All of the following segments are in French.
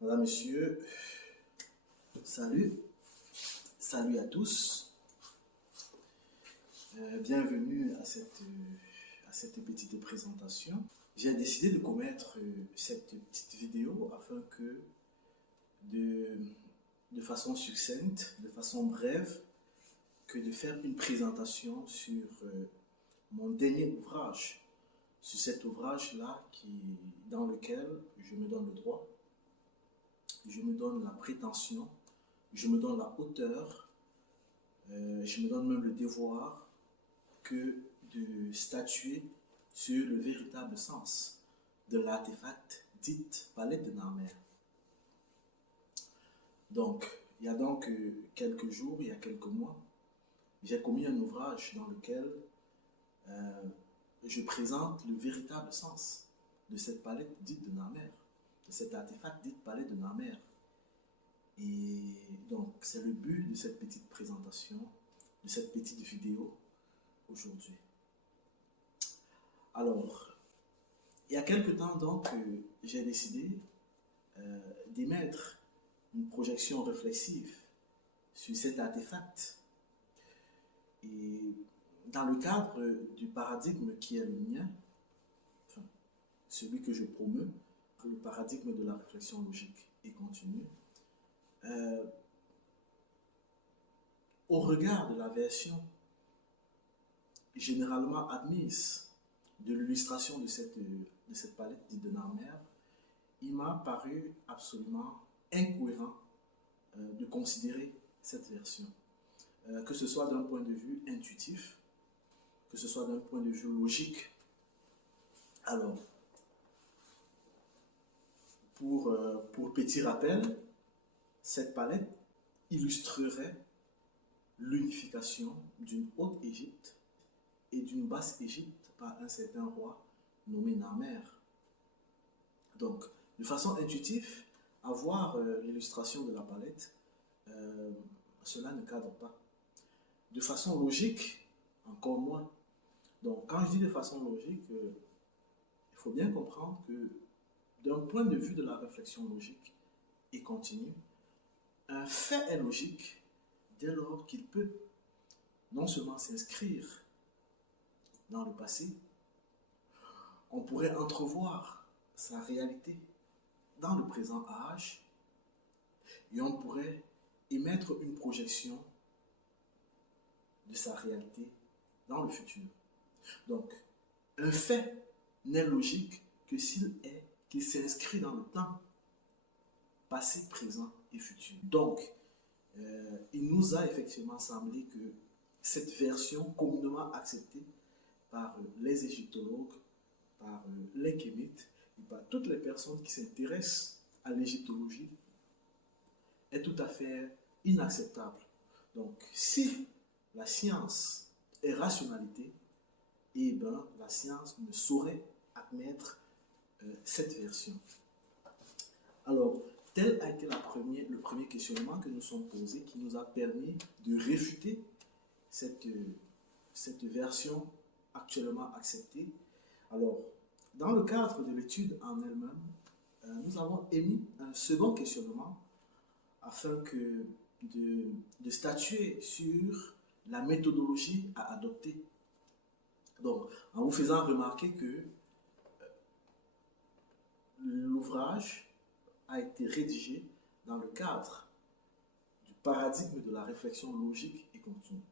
Madame, Monsieur, salut, salut à tous. Bienvenue à cette petite présentation. J'ai décidé de commettre cette petite vidéo afin que, de façon succincte, de façon brève, que de faire une présentation sur mon dernier ouvrage, sur cet ouvrage-là dans lequel je me donne le droit, je me donne la prétention, je me donne la hauteur, je me donne même le devoir que de statuer sur le véritable sens de l'artefact dite palette de Narmer. Donc, il y a donc quelques jours, il y a quelques mois, j'ai commis un ouvrage dans lequel je présente le véritable sens de cette palette dite de Narmer, de cet artefact dite palette de Narmer. Et donc, c'est le but de cette petite présentation, de cette petite vidéo aujourd'hui. Alors, il y a quelque temps, donc, j'ai décidé d'émettre une projection réflexive sur cet artefact. Et dans le cadre du paradigme qui est le mien, enfin, celui que je promeus, le paradigme de la réflexion logique et continue, au regard de la version généralement admise de l'illustration de cette palette dite de Narmer, il m'a paru absolument incohérent de considérer cette version, que ce soit d'un point de vue intuitif, que ce soit d'un point de vue logique. Alors, pour petit rappel, cette palette illustrerait l'unification d'une Haute-Égypte et d'une Basse-Égypte par un certain roi nommé Narmer. Donc, de façon intuitive, à voir l'illustration de la palette, cela ne cadre pas. De façon logique, encore moins. Donc, quand je dis de façon logique, il faut bien comprendre que d'un point de vue de la réflexion logique et continue, un fait est logique dès lors qu'il peut non seulement s'inscrire dans le passé, on pourrait entrevoir sa réalité dans le présent âge et on pourrait émettre une projection de sa réalité dans le futur. Donc, un fait n'est logique que qu'il s'inscrit dans le temps passé, présent et futur. Donc, il nous a effectivement semblé que cette version communément acceptée par les égyptologues, par les kémites et par toutes les personnes qui s'intéressent à l'égyptologie est tout à fait inacceptable. Donc, si la science est rationalité, eh bien, la science ne saurait admettre cette version. Alors, tel a été le premier questionnement que nous sommes posés, qui nous a permis de réfuter cette version actuellement acceptée. Alors, dans le cadre de l'étude en elle-même, nous avons émis un second questionnement afin de statuer sur la méthodologie à adopter. Donc, en vous faisant remarquer que l'ouvrage a été rédigé dans le cadre du paradigme de la réflexion logique et continue.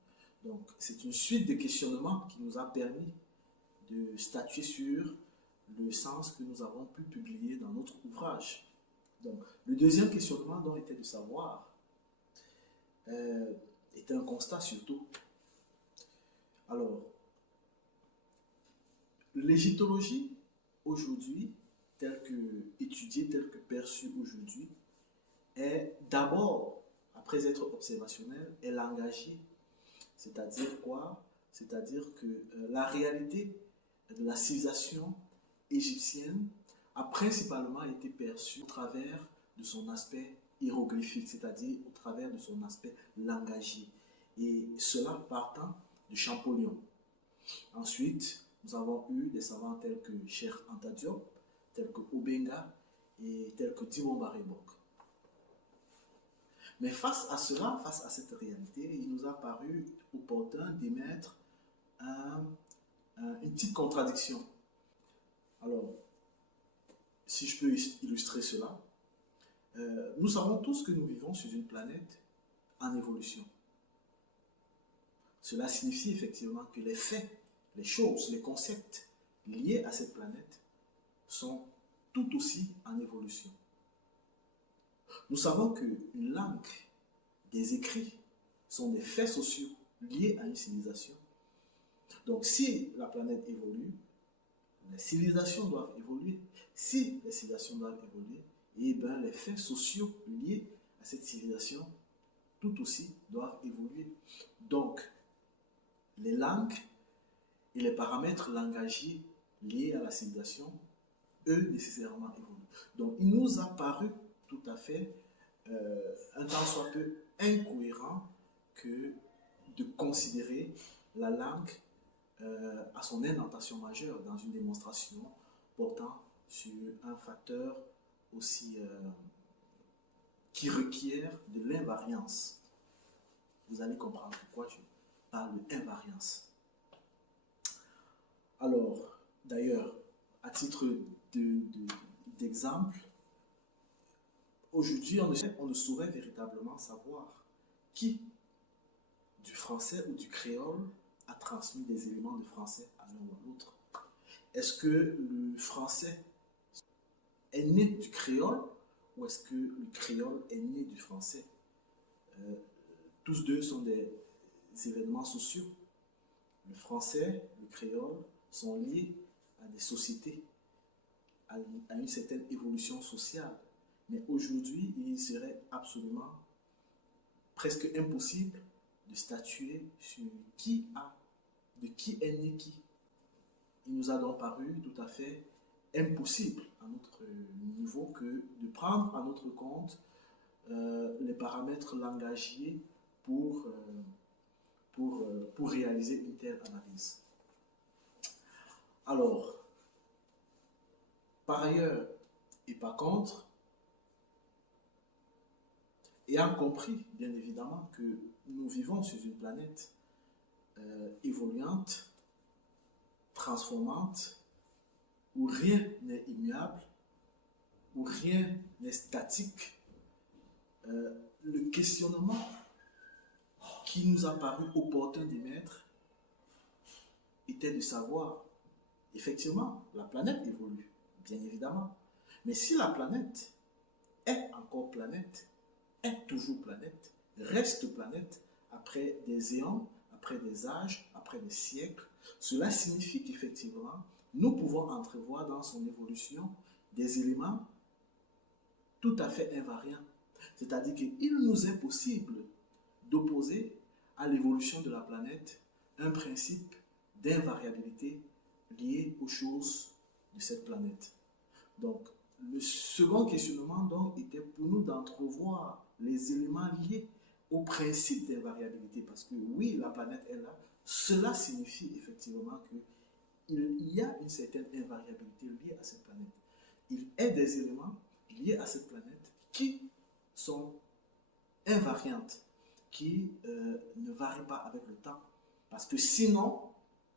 Donc, c'est une suite de questionnements qui nous a permis de statuer sur le sens que nous avons pu publier dans notre ouvrage. Donc, le deuxième questionnement dont était de savoir était un constat surtout. Alors, l'égyptologie aujourd'hui, telle que étudiée, telle que perçue aujourd'hui, est d'abord, après être observationnelle, est langagier. C'est-à-dire quoi? C'est-à-dire que la réalité de la civilisation égyptienne a principalement été perçue au travers de son aspect hiéroglyphique, c'est-à-dire au travers de son aspect langagier. Et cela partant de Champollion. Ensuite, nous avons eu des savants tels que Cheikh Anta Diop, tels que Obenga et tels que Dimon Baré Bok. Mais face à cela, face à cette réalité, il nous a paru opportun d'émettre une petite contradiction. Alors, si je peux illustrer cela, nous savons tous que nous vivons sur une planète en évolution. Cela signifie effectivement que les faits, les choses, les concepts liés à cette planète sont tout aussi en évolution. Nous savons qu'une langue, des écrits, sont des faits sociaux liés à une civilisation. Donc si la planète évolue, les civilisations doivent évoluer. Si les civilisations doivent évoluer, eh bien, les faits sociaux liés à cette civilisation, tout aussi, doivent évoluer. Donc, les langues et les paramètres langagiers liés à la civilisation, eux, nécessairement évoluent. Donc, il nous a paru tout à fait, un tant soit peu incohérent que de considérer la langue à son indentation majeure dans une démonstration portant sur un facteur aussi qui requiert de l'invariance. Vous allez comprendre pourquoi je parle d'invariance. Alors, d'ailleurs, à titre d'exemple, aujourd'hui, on ne saurait véritablement savoir qui, du français ou du créole, a transmis des éléments de français à l'un ou à l'autre. Est-ce que le français est né du créole ou est-ce que le créole est né du français? Tous deux sont des événements sociaux. Le français, le créole sont liés à des sociétés, à une certaine évolution sociale. Mais aujourd'hui, il serait absolument presque impossible de statuer sur de qui est né qui. Il nous a donc paru tout à fait impossible à notre niveau que de prendre à notre compte les paramètres langagiers pour réaliser une telle analyse. Alors, par ailleurs et par contre, ayant compris bien évidemment que nous vivons sur une planète évoluante, transformante, où rien n'est immuable, où rien n'est statique, le questionnement qui nous a paru opportun d'émettre était de savoir, effectivement, la planète évolue, bien évidemment. Mais si la planète est encore planète, est toujours planète, reste planète, après des éons, après des âges, après des siècles, cela signifie qu'effectivement, nous pouvons entrevoir dans son évolution des éléments tout à fait invariants. C'est-à-dire qu'il nous est possible d'opposer à l'évolution de la planète un principe d'invariabilité lié aux choses de cette planète. Donc, le second questionnement donc, était pour nous d'entrevoir les éléments liés au principe d'invariabilité. Parce que oui, la planète est là. Cela signifie effectivement qu'il y a une certaine invariabilité liée à cette planète. Il y a des éléments liés à cette planète qui sont invariantes, qui ne varient pas avec le temps. Parce que sinon,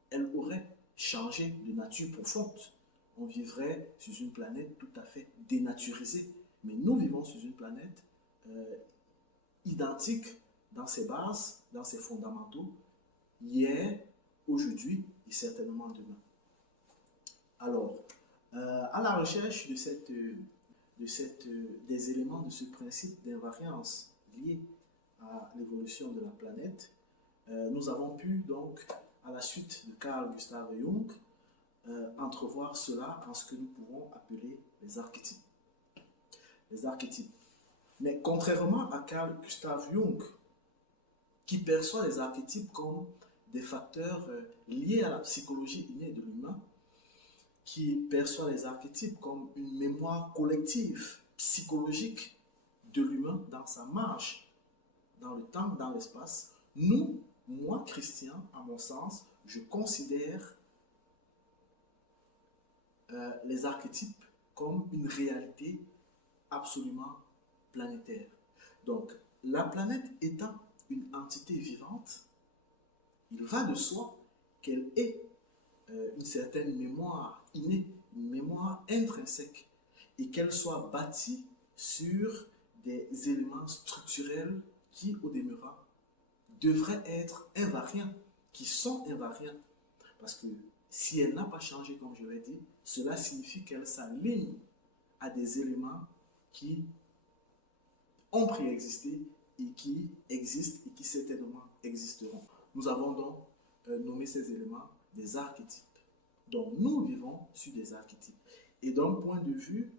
elle aurait changé de nature profonde. On vivrait sur une planète tout à fait dénaturisée. Mais nous vivons sur une planète identique dans ses bases, dans ses fondamentaux, hier, aujourd'hui et certainement demain. Alors, à la recherche des éléments de ce principe d'invariance lié à l'évolution de la planète, nous avons pu donc, à la suite de Carl Gustav Jung, entrevoir cela en ce que nous pouvons appeler les archétypes. Les archétypes. Mais contrairement à Carl Gustav Jung, qui perçoit les archétypes comme des facteurs liés à la psychologie innée de l'humain, qui perçoit les archétypes comme une mémoire collective, psychologique de l'humain dans sa marche, dans le temps, dans l'espace, moi, chrétien, à mon sens, je considère les archétypes comme une réalité absolument planétaire. Donc, la planète étant une entité vivante, il va de soi qu'elle ait une certaine mémoire innée, une mémoire intrinsèque, et qu'elle soit bâtie sur des éléments structurels qui, au demeurant, devraient être invariants, qui sont invariants. Parce que si elle n'a pas changé, comme je l'ai dit, cela signifie qu'elle s'aligne à des éléments qui ont préexisté et qui existent et qui certainement existeront. Nous avons donc nommé ces éléments des archétypes. Donc nous vivons sur des archétypes. Et d'un point de vue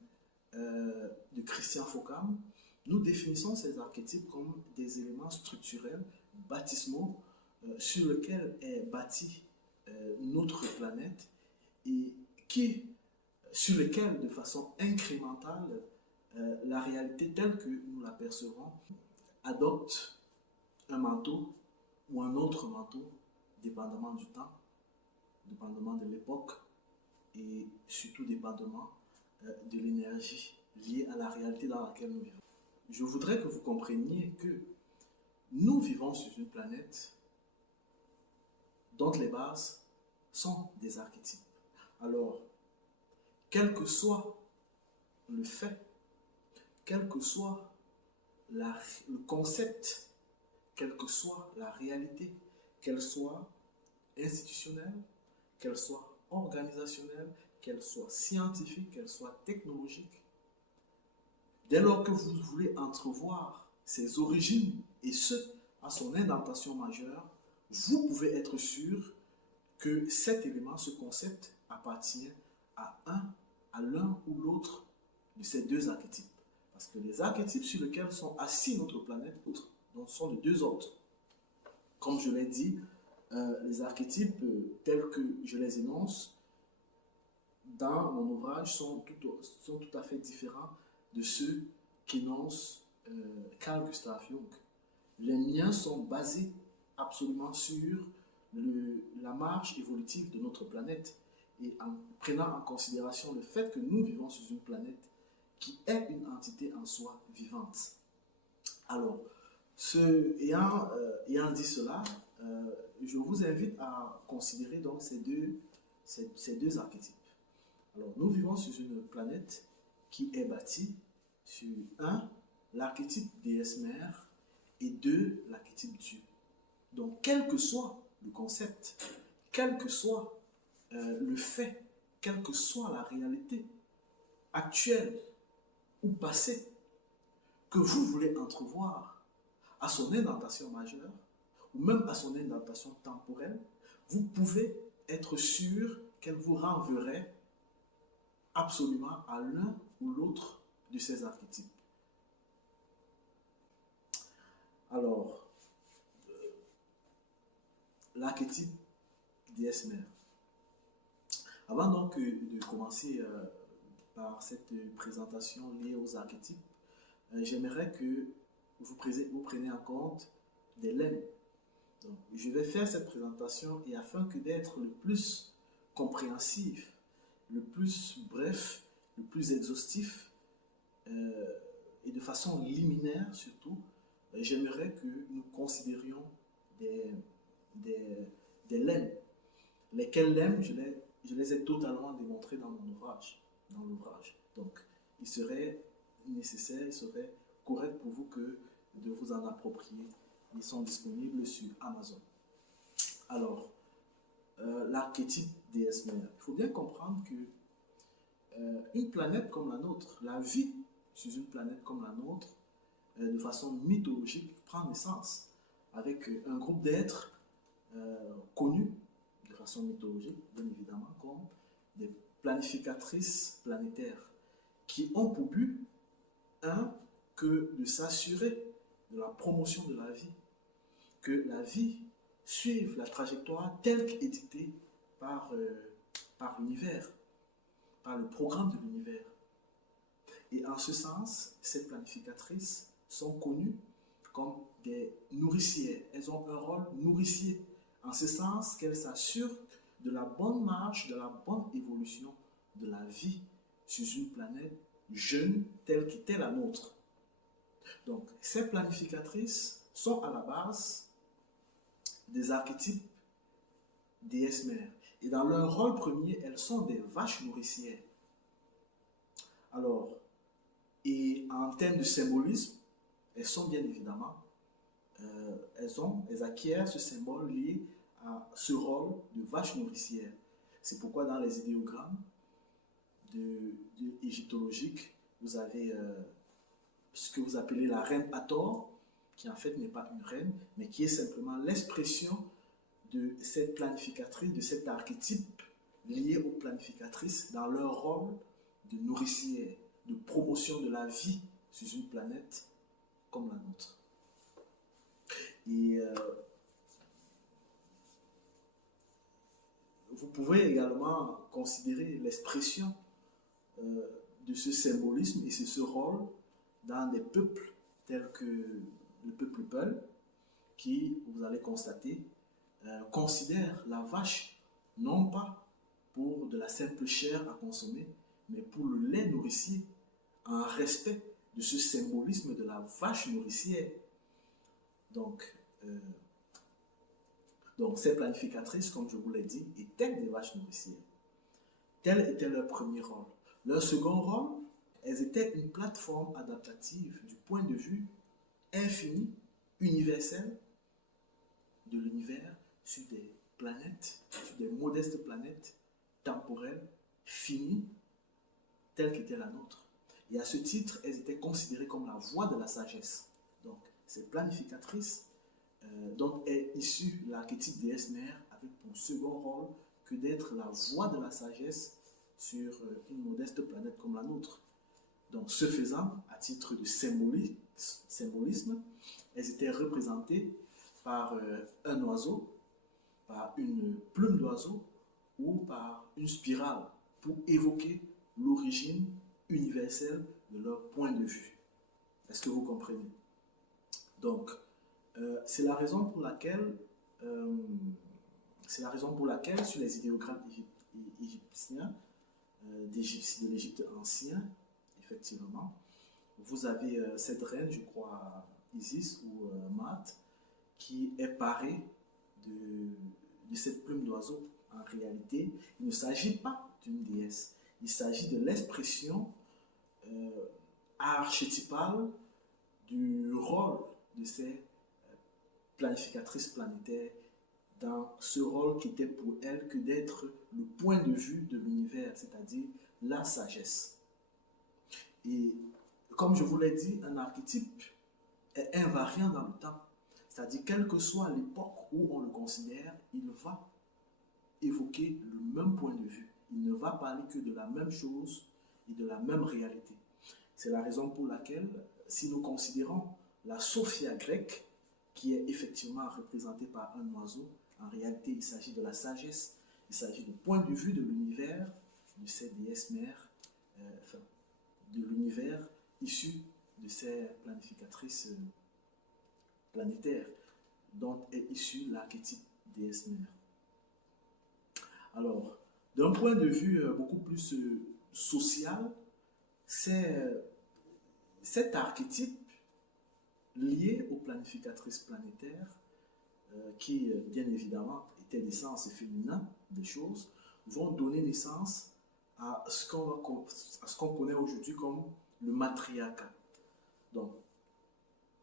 de Christian Fokam, nous définissons ces archétypes comme des éléments structurels, baptismaux, sur lesquels est bâtie notre planète et sur lesquels, de façon incrémentale, la réalité telle que nous l'apercevons adopte un manteau ou un autre manteau, dépendamment du temps, dépendamment de l'époque et surtout dépendamment de l'énergie liée à la réalité dans laquelle nous vivons. Je voudrais que vous compreniez que nous vivons sur une planète dont les bases sont des archétypes. Alors, quel que soit le fait, quel que soit le concept, quelle que soit la réalité, qu'elle soit institutionnelle, qu'elle soit organisationnelle, qu'elle soit scientifique, qu'elle soit technologique, dès lors que vous voulez entrevoir ses origines et ce, à son indentation majeure, vous pouvez être sûr que cet élément, ce concept, appartient à l'un ou l'autre de ces deux archétypes. Parce que les archétypes sur lesquels sont assis notre planète, donc sont de deux ordres. Comme je l'ai dit, les archétypes tels que je les énonce dans mon ouvrage sont tout à fait différents de ceux qu'énonce Carl Gustav Jung. Les miens sont basés absolument sur la marche évolutive de notre planète et en prenant en considération le fait que nous vivons sur une planète qui est une entité en soi vivante. Alors, ayant dit cela, je vous invite à considérer donc ces deux archétypes. Alors, nous vivons sur une planète qui est bâtie sur l'archétype déesse mère et 2, l'archétype Dieu. Donc, quel que soit le concept, quel que soit le fait, quelle que soit la réalité actuelle ou passée que vous voulez entrevoir à son indentation majeure ou même à son indentation temporelle, vous pouvez être sûr qu'elle vous renverrait absolument à l'un ou l'autre de ces archétypes. Alors, l'archétype déesse mère. Avant donc de commencer par cette présentation liée aux archétypes, j'aimerais que vous preniez en compte des lemmes. Donc, je vais faire cette présentation et afin que d'être le plus compréhensif, le plus bref, le plus exhaustif et de façon liminaire surtout, j'aimerais que nous considérions des lemmes. Lesquels lemmes, je les ai totalement démontrés dans l'ouvrage. Donc, il serait nécessaire, il serait correct pour vous de vous en approprier. Ils sont disponibles sur Amazon. Alors, l'archétype déesse mère. Il faut bien comprendre que une planète comme la nôtre, la vie sur une planète comme la nôtre, de façon mythologique, prend naissance avec un groupe d'êtres connus de façon mythologique, bien évidemment, comme des planificatrices planétaires qui ont pour but, que de s'assurer de la promotion de la vie, que la vie suive la trajectoire telle qu'édictée par l'univers, par le programme de l'univers. Et en ce sens, ces planificatrices sont connues comme des nourricières. Elles ont un rôle nourricier, en ce sens qu'elles s'assurent de la bonne marche, de la bonne évolution de la vie sur une planète jeune telle qu'était la nôtre. Donc, ces planificatrices sont à la base des archétypes déesses-mères. Et dans leur rôle premier, elles sont des vaches nourricières. Alors, et en termes de symbolisme, elles sont bien évidemment, elles acquièrent ce symbole lié à ce rôle de vache nourricière. C'est pourquoi dans les idéogrammes égyptologiques, vous avez ce que vous appelez la reine Hathor, qui en fait n'est pas une reine, mais qui est simplement l'expression de cette planificatrice, de cet archétype lié aux planificatrices dans leur rôle de nourricière, de promotion de la vie sur une planète comme la nôtre. Et vous pouvez également considérer l'expression de ce symbolisme et ce rôle dans des peuples tels que le peuple Peul, qui, vous allez constater, considère la vache non pas pour de la simple chair à consommer, mais pour le lait nourricier, en respect de ce symbolisme de la vache nourricière. Donc ces planificatrices, comme je vous l'ai dit, étaient des vaches nourricières. Tel était leur premier rôle. Leur second rôle, elles étaient une plateforme adaptative du point de vue infini, universel de l'univers sur des planètes, sur des modestes planètes temporelles, finies, telles qu'était la nôtre. Et à ce titre, elles étaient considérées comme la voie de la sagesse. Donc, ces planificatrices, dont est issue l'archétype déesse-mère, avec pour second rôle que d'être la voie de la sagesse sur une modeste planète comme la nôtre. Donc, ce faisant, à titre de symbolisme, elles étaient représentées par un oiseau, par une plume d'oiseau ou par une spirale pour évoquer l'origine universelle de leur point de vue. Est-ce que vous comprenez? Donc, c'est la raison pour laquelle sur les idéogrammes égyptiens, de l'Égypte ancien, effectivement, vous avez cette reine, je crois, Isis ou Maat, qui est parée de cette plume d'oiseau. En réalité, il ne s'agit pas d'une déesse, il s'agit de l'expression archétypale du rôle de ces planificatrices planétaires dans ce rôle qui était pour elle que d'être le point de vue de l'univers, c'est-à-dire la sagesse. Et comme je vous l'ai dit, un archétype est invariant dans le temps. C'est-à-dire, quelle que soit l'époque où on le considère, il va évoquer le même point de vue. Il ne va parler que de la même chose et de la même réalité. C'est la raison pour laquelle, si nous considérons la Sophia grecque, qui est effectivement représentée par un oiseau, en réalité, il s'agit de la sagesse, il s'agit du point de vue de l'univers, de ces déesses-mères, de l'univers issu de ces planificatrices planétaires, dont est issu l'archétype déesse-mère. Alors, d'un point de vue beaucoup plus social, c'est cet archétype lié aux planificatrices planétaires, qui bien évidemment étaient des sens féminins des choses, vont donner naissance à ce qu'on connaît aujourd'hui comme le matriarcat. Donc,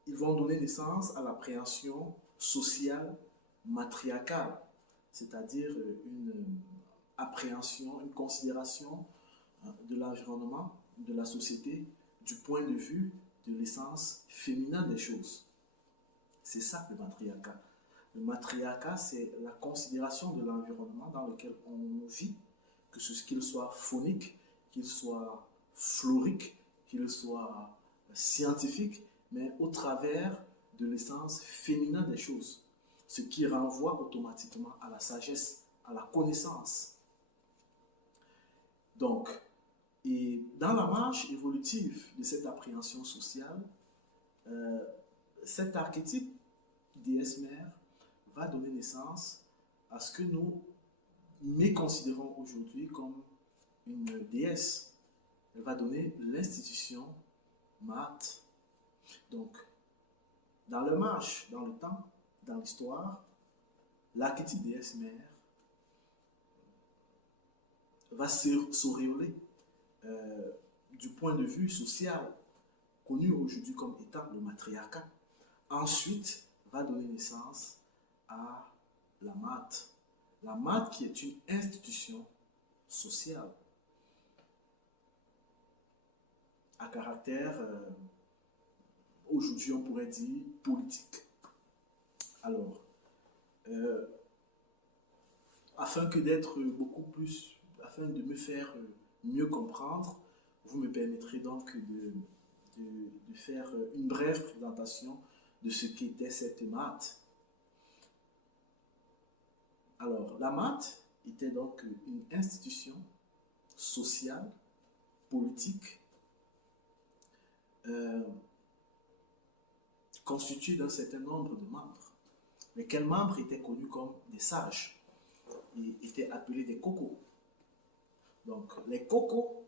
ils vont donner naissance à l'appréhension sociale matriarcale, c'est-à-dire une appréhension, une considération de l'environnement, de la société, du point de vue de l'essence féminin des choses. C'est ça le matriarcat. Le matriarcat, c'est la considération de l'environnement dans lequel on vit, qu'il soit phonique, qu'il soit florique, qu'il soit scientifique, mais au travers de l'essence féminin des choses, ce qui renvoie automatiquement à la sagesse, à la connaissance. Donc, et dans la marche évolutive de cette appréhension sociale, cet archétype déesse-mère va donner naissance à ce que nous méconsidérons aujourd'hui comme une déesse. Elle va donner l'institution Maat, Donc, dans le marche, dans le temps, dans l'histoire, l'archétype déesse mère va s'auréoler du point de vue social, connu aujourd'hui comme étant le matriarcat. Ensuite, va donner naissance à la MAT. La MAT qui est une institution sociale à caractère, aujourd'hui on pourrait dire, politique. Alors, afin de me faire mieux comprendre, vous me permettrez donc de faire une brève présentation de ce qu'était cette MAT. Alors, la MAT était donc une institution sociale, politique, constituée d'un certain nombre de membres, lesquels membres étaient connus comme des sages et étaient appelés des cocos. Donc, les cocos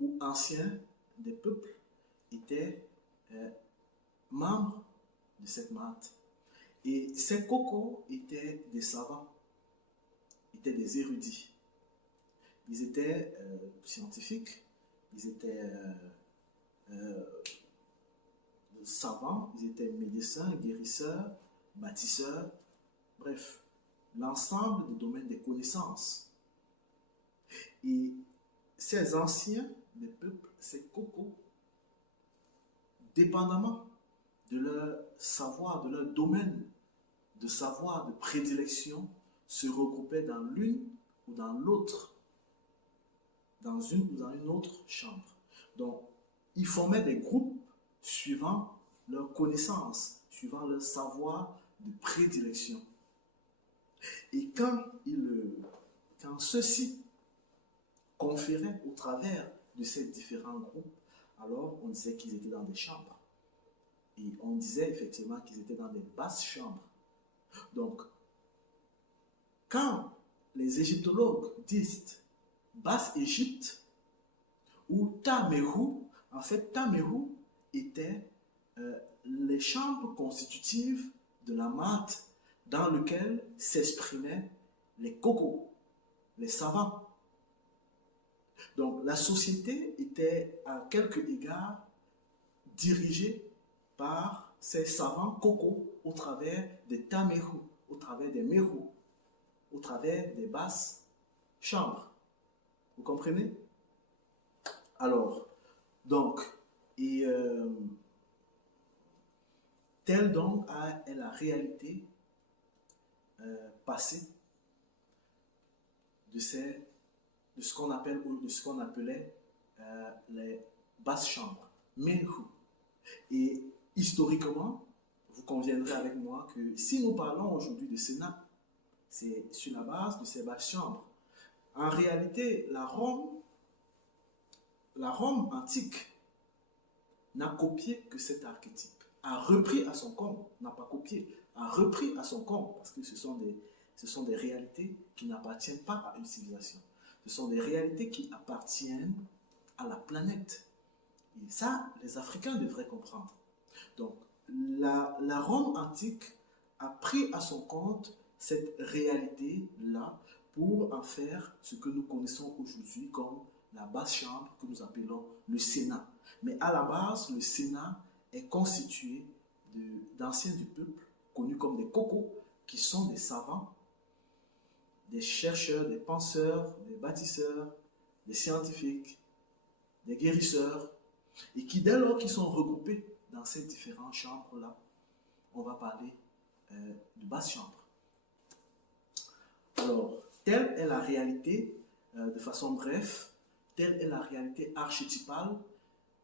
ou anciens des peuples étaient membres de cette MAT. Et ces cocos étaient des savants, étaient des érudits. Ils étaient scientifiques, ils étaient savants, ils étaient médecins, guérisseurs, bâtisseurs, bref, l'ensemble des domaines des connaissances. Et ces anciens des peuples, ces cocos, dépendamment de leur savoir, de leur domaine de savoir, de prédilection, se regroupaient dans l'une ou dans l'autre, dans une ou dans une autre chambre. Donc, ils formaient des groupes suivant leur connaissance, suivant leur savoir de prédilection. Et quand ceux-ci conféraient au travers de ces différents groupes, alors on disait qu'ils étaient dans des chambres. Et on disait effectivement qu'ils étaient dans des basses chambres. Donc, quand les égyptologues disent Basse-Égypte ou Tameru, en fait, Tameru était les chambres constitutives de la MAT dans lesquelles s'exprimaient les cocos, les savants. Donc, la société était à quelque égard dirigée par ces savants cocos au travers des Tameru, au travers des Meru, au travers des basses chambres. Vous comprenez? Alors, donc, telle donc est la réalité passée de ce qu'on appelait les basses chambres, Meru. Et historiquement, vous conviendrez avec moi que si nous parlons aujourd'hui de Sénat, c'est sur la base de ces basses chambres. En réalité, la Rome antique n'a copié que cet archétype, a repris à son compte, n'a pas copié, a repris à son compte, parce que ce sont des réalités qui n'appartiennent pas à une civilisation. Ce sont des réalités qui appartiennent à la planète. Et ça, les Africains devraient comprendre. Donc, la Rome antique a pris à son compte cette réalité-là pour en faire ce que nous connaissons aujourd'hui comme la basse chambre que nous appelons le Sénat. Mais à la base, le Sénat est constitué d'anciens du peuple, connus comme des cocos, qui sont des savants, des chercheurs, des penseurs, des bâtisseurs, des scientifiques, des guérisseurs, et qui, dès lors qu'ils sont regroupés dans ces différentes chambres-là, on va parler de basse chambre. Alors, telle est la réalité, de façon brève, telle est la réalité archétypale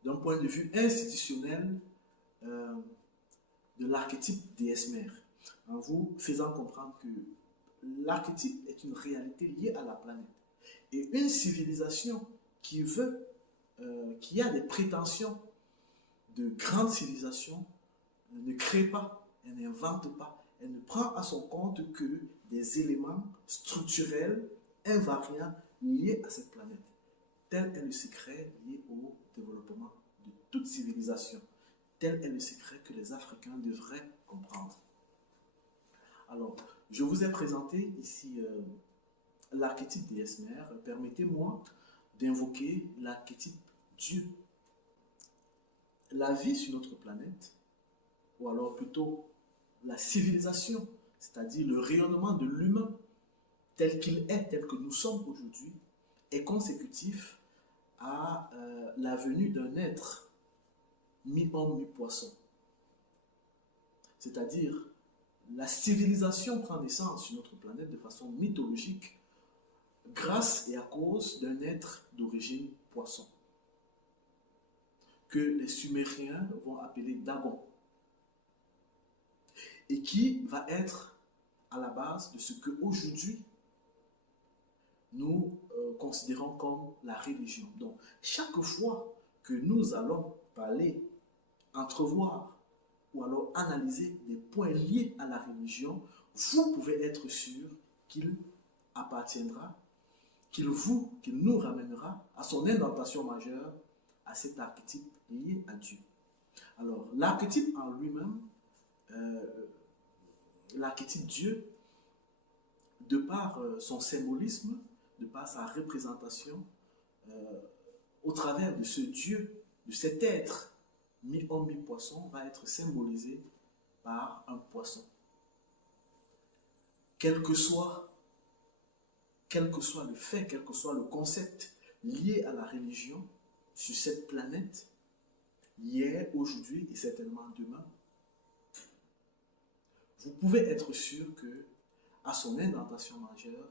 d'un point de vue institutionnel de l'archétype déesse-mère, en vous faisant comprendre que l'archétype est une réalité liée à la planète. Et une civilisation qui a des prétentions de grande civilisation, ne crée pas, elle n'invente pas, elle ne prend à son compte que des éléments structurels, invariants, liés à cette planète. Tel est le secret lié au développement de toute civilisation. tel est le secret que les Africains devraient comprendre. Alors, je vous ai présenté ici l'archétype d'Esmer. Permettez-moi d'invoquer l'archétype Dieu. La vie sur notre planète, ou alors plutôt la civilisation, c'est-à-dire le rayonnement de l'humain tel qu'il est, tel que nous sommes aujourd'hui, est consécutif à la venue d'un être mi-homme, mi-poisson. C'est-à-dire, la civilisation prend naissance sur notre planète de façon mythologique grâce et à cause d'un être d'origine poisson, que les Sumériens vont appeler Dagon, et qui va être à la base de ce qu'aujourd'hui nous considérons comme la religion. Donc, chaque fois que nous allons parler, entrevoir ou alors analyser des points liés à la religion, vous pouvez être sûr qu'il appartiendra, qu'il nous ramènera à son indentation majeure, à cet archétype lié à Dieu. Alors, l'archétype en lui-même, l'archétype Dieu, de par son symbolisme, de par sa représentation, au travers de ce Dieu, de cet être, mi-homme, mi-poisson, va être symbolisé par un poisson. Quel que soit le fait, quel que soit le concept lié à la religion sur cette planète, hier, aujourd'hui et certainement demain, vous pouvez être sûr que, à son indentation majeure,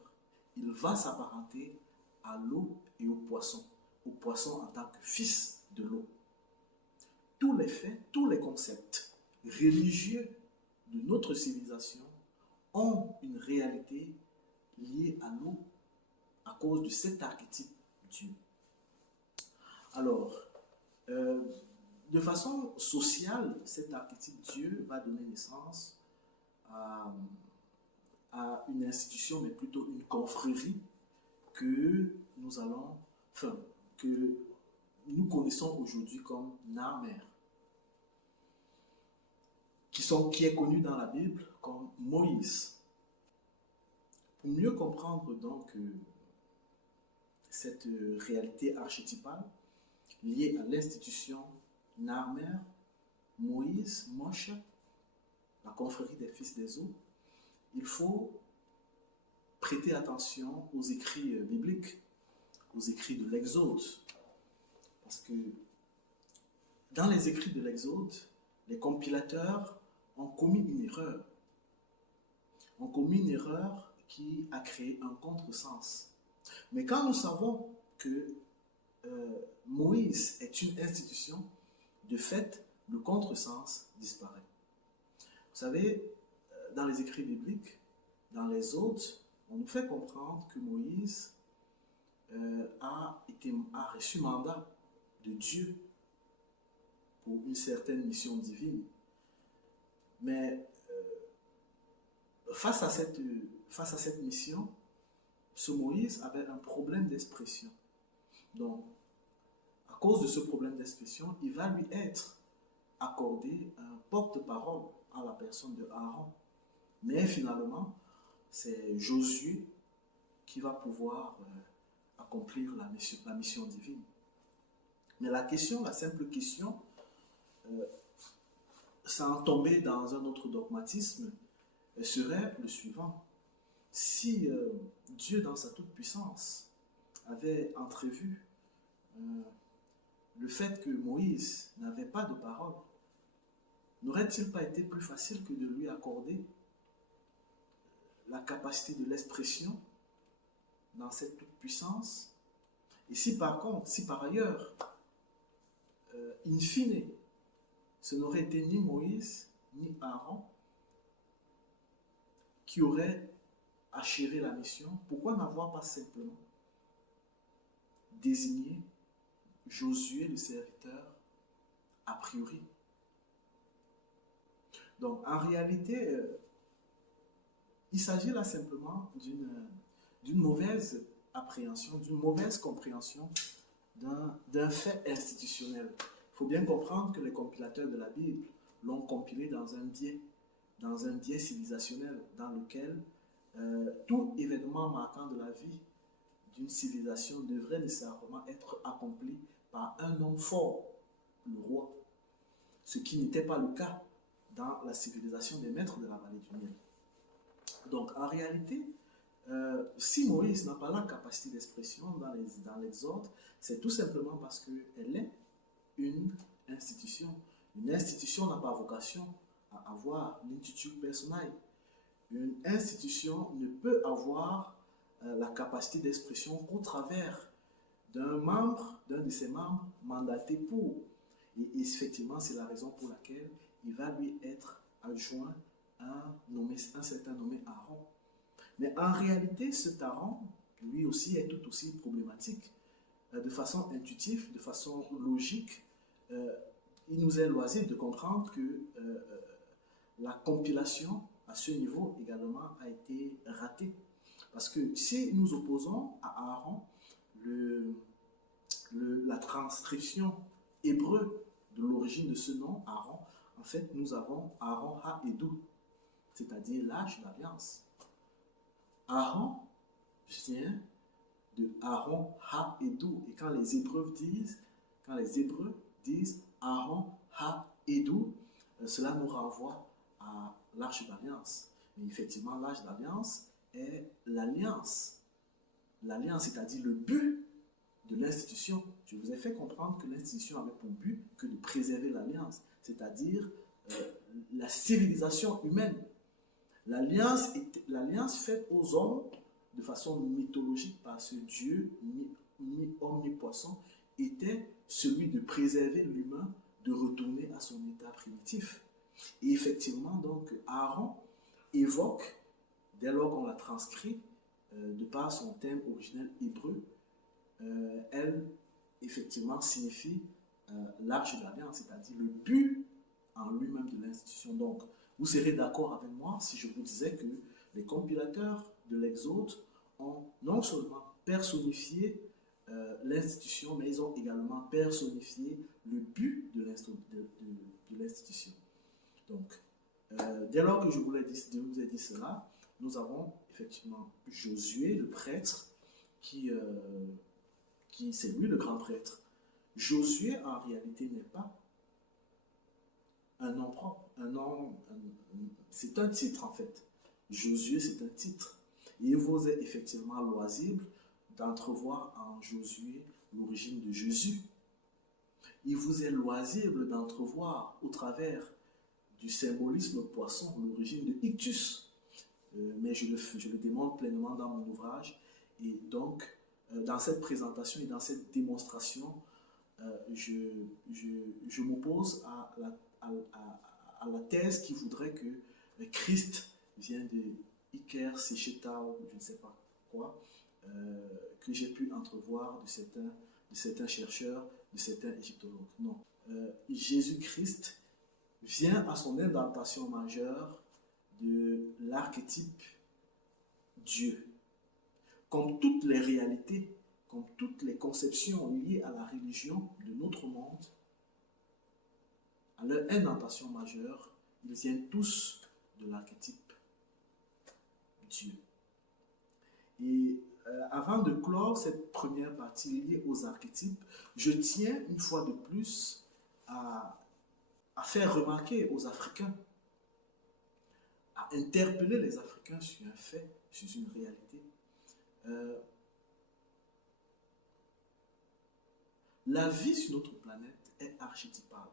il va s'apparenter à l'eau et au poisson en tant que fils de l'eau. Tous les faits, tous les concepts religieux de notre civilisation ont une réalité liée à l'eau à cause de cet archétype Dieu. Alors, de façon sociale, cet archétype Dieu va donner naissance à une institution, mais plutôt une confrérie que nous connaissons aujourd'hui comme Narmer, qui est connu dans la Bible comme Moïse. Pour mieux comprendre donc cette réalité archétypale liée à l'institution Narmer, Moïse, Moshe, la confrérie des fils des eaux, il faut prêter attention aux écrits bibliques, aux écrits de l'Exode. Parce que dans les écrits de l'Exode, les compilateurs ont commis une erreur. Ont commis une erreur qui a créé un contresens. Mais quand nous savons que Moïse est une institution, de fait, le contresens disparaît. Vous savez, dans les écrits bibliques, dans les autres, on nous fait comprendre que Moïse a reçu mandat de Dieu pour une certaine mission divine. Mais face à cette mission, ce Moïse avait un problème d'expression. Donc, à cause de ce problème d'expression, il va lui être accordé un porte-parole à la personne de Aaron. Mais finalement, c'est Josué qui va pouvoir accomplir la mission divine. Mais la simple question, sans tomber dans un autre dogmatisme, serait le suivant. Si Dieu, dans sa toute-puissance, avait entrevu le fait que Moïse n'avait pas de parole, n'aurait-il pas été plus facile que de lui accorder la capacité de l'expression dans cette toute-puissance? Et si par ailleurs, in fine, ce n'aurait été ni Moïse, ni Aaron qui auraient achéré la mission, pourquoi n'avoir pas simplement désigné Josué, le serviteur, a priori? Donc, en réalité, il s'agit là simplement d'une mauvaise appréhension, d'une mauvaise compréhension d'un fait institutionnel. Il faut bien comprendre que les compilateurs de la Bible l'ont compilé dans un biais civilisationnel dans lequel tout événement marquant de la vie d'une civilisation devrait nécessairement être accompli par un homme fort, le roi, ce qui n'était pas le cas dans la civilisation des maîtres de la vallée du Nil. Donc en réalité, si Moïse n'a pas la capacité d'expression dans l'Exode, c'est tout simplement parce qu'elle est une institution. Une institution n'a pas vocation à avoir l'intuitu personnel. Une institution ne peut avoir la capacité d'expression qu'au travers d'un de ses membres mandaté pour. Et effectivement, c'est la raison pour laquelle il va lui être adjoint un certain nommé Aaron. Mais en réalité, cet Aaron, lui aussi, est tout aussi problématique. De façon intuitive, de façon logique, il nous est loisible de comprendre que la compilation à ce niveau également a été ratée. Parce que si nous opposons à Aaron la transcription hébreu de l'origine de ce nom, Aaron, en fait, nous avons Aaron Ha-Edou, c'est-à-dire l'âge d'alliance. Aaron vient de Aaron Ha-Edou. Et quand les Hébreux disent Aaron Ha-Edou, cela nous renvoie à l'arche d'alliance. Mais effectivement, l'arche d'alliance est l'alliance. L'alliance, c'est-à-dire le but de l'institution. Je vous ai fait comprendre que l'institution avait pour but que de préserver l'alliance, c'est-à-dire la civilisation humaine. L'alliance faite aux hommes de façon mythologique par ce Dieu, mi-homme, mi-poisson, était celui de préserver l'humain, de retourner à son état primitif. Et effectivement, donc, Aaron évoque, dès lors qu'on l'a transcrit, de par son thème originel hébreu, elle, effectivement, signifie l'arche de l'alliance, c'est-à-dire le but en lui-même de l'institution. Donc, vous serez d'accord avec moi si je vous disais que les compilateurs de l'Exode ont non seulement personnifié l'institution, mais ils ont également personnifié le but de l'institution. Donc, dès lors que je vous ai dit cela, nous avons effectivement Josué, le prêtre, qui c'est lui le grand prêtre. Josué, en réalité, n'est pas un nom propre. C'est un titre, en fait. Josué, c'est un titre. Et il vous est effectivement loisible d'entrevoir en Josué l'origine de Jésus. Il vous est loisible d'entrevoir au travers du symbolisme poisson l'origine de Ictus. Mais je le démontre pleinement dans mon ouvrage. Et donc, dans cette présentation et dans cette démonstration, je m'oppose à la thèse qui voudrait que Christ vient de Iker Sechetao, je ne sais pas quoi, que j'ai pu entrevoir de certains chercheurs, de certains égyptologues. Non. Jésus-Christ vient à son indentation majeure de l'archétype Dieu. Comme toutes les réalités, comme toutes les conceptions liées à la religion de notre monde, à leur indentation majeure, ils viennent tous de l'archétype Dieu. Et avant de clore cette première partie liée aux archétypes, je tiens une fois de plus à faire remarquer aux Africains, à interpeller les Africains sur un fait, sur une réalité. La vie sur notre planète est archétypale.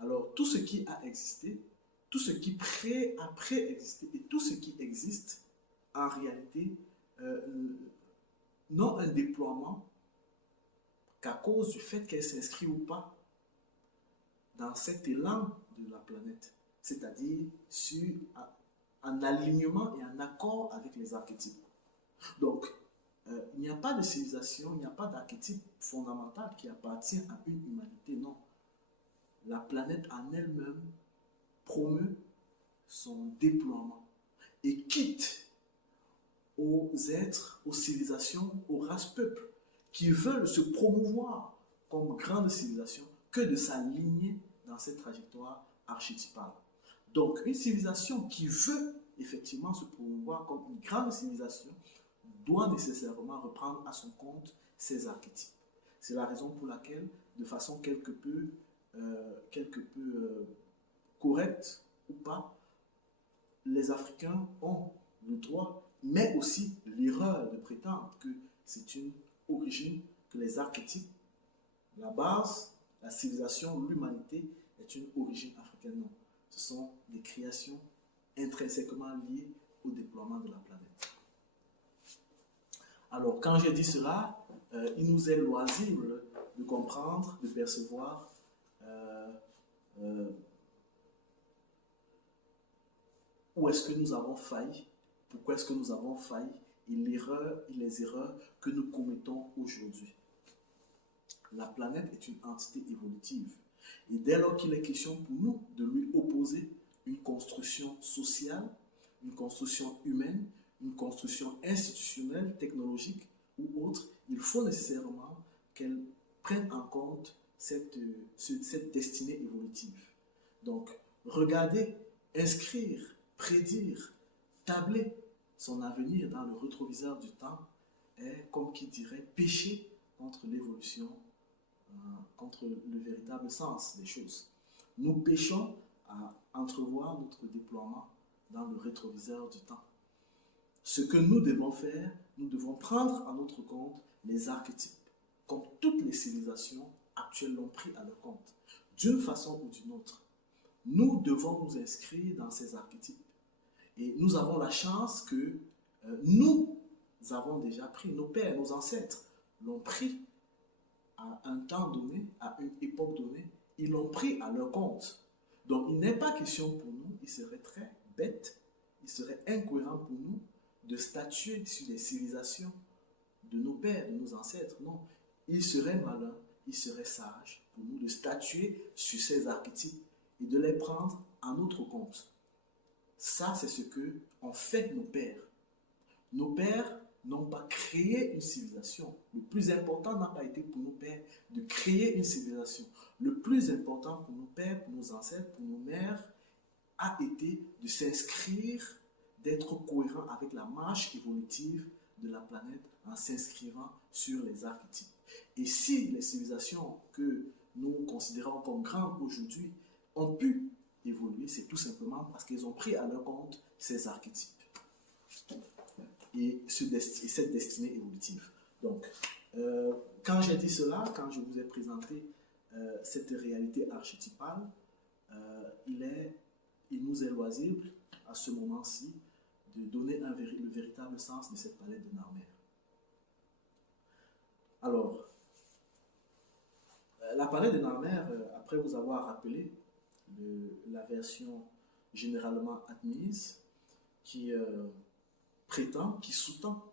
Alors, tout ce qui a existé, tout ce qui a préexisté et tout ce qui existe, en réalité, n'ont un déploiement qu'à cause du fait qu'elle s'inscrit ou pas dans cet élan de la planète, c'est-à-dire en alignement et en accord avec les archétypes. Donc, il n'y a pas de civilisation, il n'y a pas d'archétype fondamental qui appartient à une humanité, non. La planète en elle-même promeut son déploiement et quitte aux êtres, aux civilisations, aux races peuples qui veulent se promouvoir comme grande civilisation que de s'aligner dans cette trajectoire archétypale. Donc, une civilisation qui veut effectivement se promouvoir comme une grande civilisation doit nécessairement reprendre à son compte ses archétypes. C'est la raison pour laquelle, de façon quelque peu correcte ou pas, les Africains ont le droit, mais aussi l'erreur de prétendre que c'est une origine, que les archétypes, la base, la civilisation, l'humanité est une origine africaine. Non, ce sont des créations intrinsèquement liées au déploiement de la planète. Alors, quand j'ai dit cela, il nous est loisible de comprendre, de percevoir où est-ce que nous avons failli, pourquoi est-ce que nous avons failli, et les erreurs que nous commettons aujourd'hui. La planète est une entité évolutive. Et dès lors qu'il est question pour nous de lui opposer une construction sociale, une construction humaine, une construction institutionnelle, technologique ou autre, il faut nécessairement qu'elle prenne en compte cette destinée évolutive. Donc, regarder, inscrire, prédire, tabler son avenir dans le rétroviseur du temps est, comme qui dirait, pécher contre l'évolution, contre le véritable sens des choses. Nous péchons à entrevoir notre déploiement dans le rétroviseur du temps. Ce que nous devons faire, nous devons prendre à notre compte les archétypes, comme toutes les civilisations actuelles l'ont pris à leur compte, d'une façon ou d'une autre. Nous devons nous inscrire dans ces archétypes. Et nous avons la chance que nous avons déjà pris, nos pères, nos ancêtres l'ont pris à un temps donné, à une époque donnée, ils l'ont pris à leur compte. Donc il n'est pas question pour nous, il serait très bête, il serait incohérent pour nous de statuer sur les civilisations de nos pères, de nos ancêtres. Non, il serait malin, il serait sage pour nous de statuer sur ces archétypes et de les prendre à notre compte. Ça, c'est ce que ont fait nos pères. Nos pères n'ont pas créé une civilisation. Le plus important n'a pas été pour nos pères de créer une civilisation. Le plus important pour nos pères, pour nos ancêtres, pour nos mères, a été de s'inscrire, d'être cohérent avec la marche évolutive de la planète en s'inscrivant sur les archétypes. Et si les civilisations que nous considérons comme grandes aujourd'hui ont pu évoluer, c'est tout simplement parce qu'ils ont pris à leur compte ces archétypes et cette destinée évolutive. Donc, quand j'ai dit cela, quand je vous ai présenté cette réalité archétypale, il nous est loisible à ce moment-ci de donner le véritable sens de cette palette de Narmer. Alors, la palette de Narmer, après vous avoir rappelé la version généralement admise, qui prétend, qui sous-tend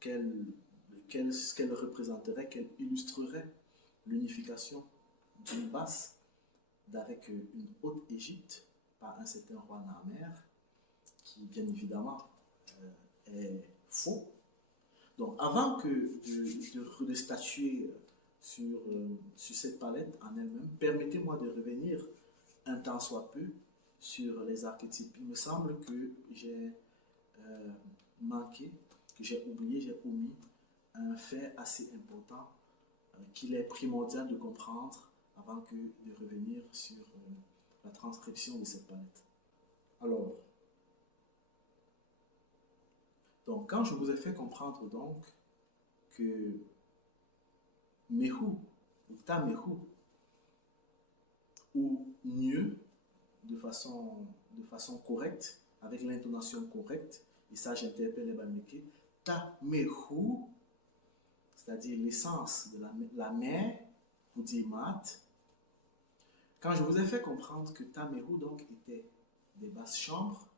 qu'elle représenterait, qu'elle illustrerait l'unification d'une basse avec une haute Égypte par un certain roi Narmer, qui bien évidemment est faux. Donc avant de statuer sur cette palette en elle-même, permettez-moi de revenir un tant soit peu sur les archétypes. Il me semble que j'ai manqué, que j'ai oublié, j'ai omis un fait assez important qu'il est primordial de comprendre avant de revenir sur la transcription de cette palette. Alors, donc quand je vous ai fait comprendre donc que Mehu, ou Tamehu, ou mieux, de façon correcte, avec l'intonation correcte, et ça j'interpelle les Bamileke, Tamehu, c'est-à-dire l'essence de la mer, vous dit mat. Quand je vous ai fait comprendre que Tamehu donc était des basses chambres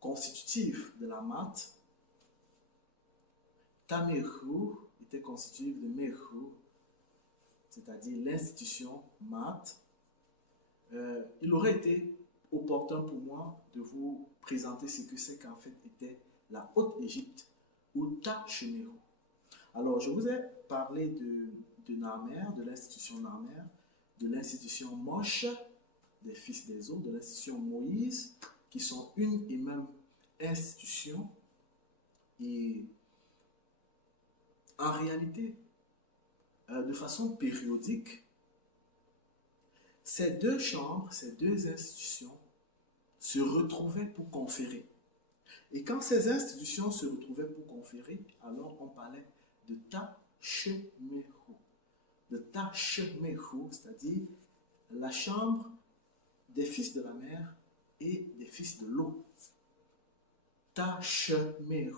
constitutives de la mat, Tamehu était constitutive de Mehu, c'est-à-dire l'institution mat. Il aurait été opportun pour moi de vous présenter ce que c'est qu'en fait était la Haute-Égypte ou Tachmehu. Alors, je vous ai parlé de Narmer, de l'institution Narmer, de l'institution Moshe, des fils des eaux, de l'institution Moïse, qui sont une et même institution. Et en réalité, de façon périodique, ces deux chambres, ces deux institutions se retrouvaient pour conférer. Et quand ces institutions se retrouvaient pour conférer, alors on parlait de Tashmehu. De Tashmehu, c'est-à-dire la chambre des fils de la mer et des fils de l'eau. Tashmehu,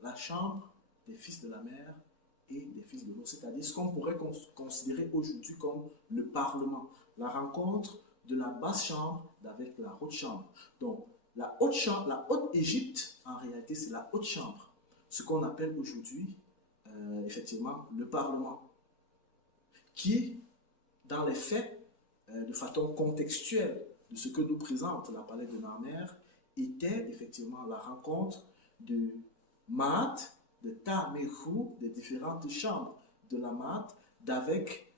la chambre des fils de la mer et des fils de l'eau, c'est-à-dire ce qu'on pourrait considérer aujourd'hui comme le Parlement, la rencontre de la basse chambre avec la haute chambre. Donc, la haute Égypte, en réalité, c'est la haute chambre, ce qu'on appelle aujourd'hui, effectivement, le Parlement, qui, dans les faits, de façon contextuelle de ce que nous présente la palette de Narmer, était effectivement la rencontre de Maat, de Tamehu, des différentes chambres de la Maat, d'avec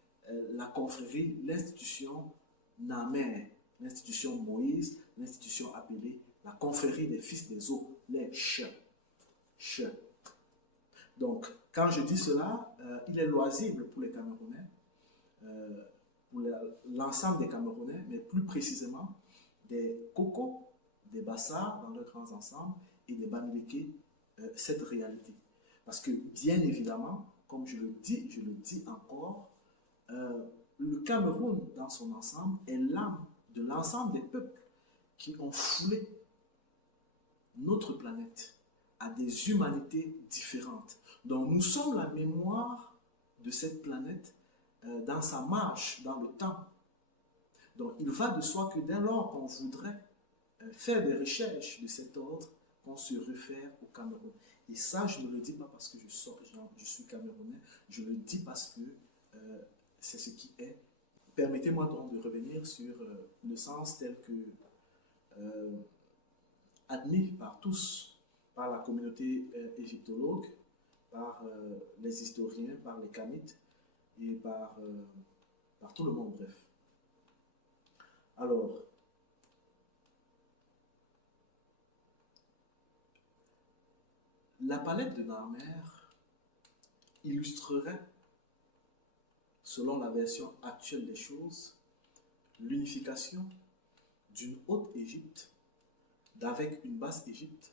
la confrérie, l'institution Narmer, l'institution Moïse, l'institution appelée la confrérie des fils des eaux, les Che. Donc, quand je dis cela, il est loisible pour les Camerounais, pour l'ensemble des Camerounais, mais plus précisément des Koko, des Bassars dans leurs grands ensembles et des Bamileke, cette réalité. Parce que, bien évidemment, comme je le dis encore, le Cameroun dans son ensemble est l'âme de l'ensemble des peuples qui ont foulé notre planète à des humanités différentes. Donc nous sommes la mémoire de cette planète dans sa marche, dans le temps. Donc il va de soi que dès lors qu'on voudrait faire des recherches de cet ordre, qu'on se réfère au Cameroun. Et ça, je ne le dis pas parce que je suis camerounais, je le dis parce que c'est ce qui est. Permettez-moi donc de revenir sur le sens tel que admis par tous, par la communauté égyptologue, par les historiens, par les Kamites et par tout le monde, bref. Alors, la palette de Narmer illustrerait, selon la version actuelle des choses, l'unification d'une haute Égypte d'avec une basse Égypte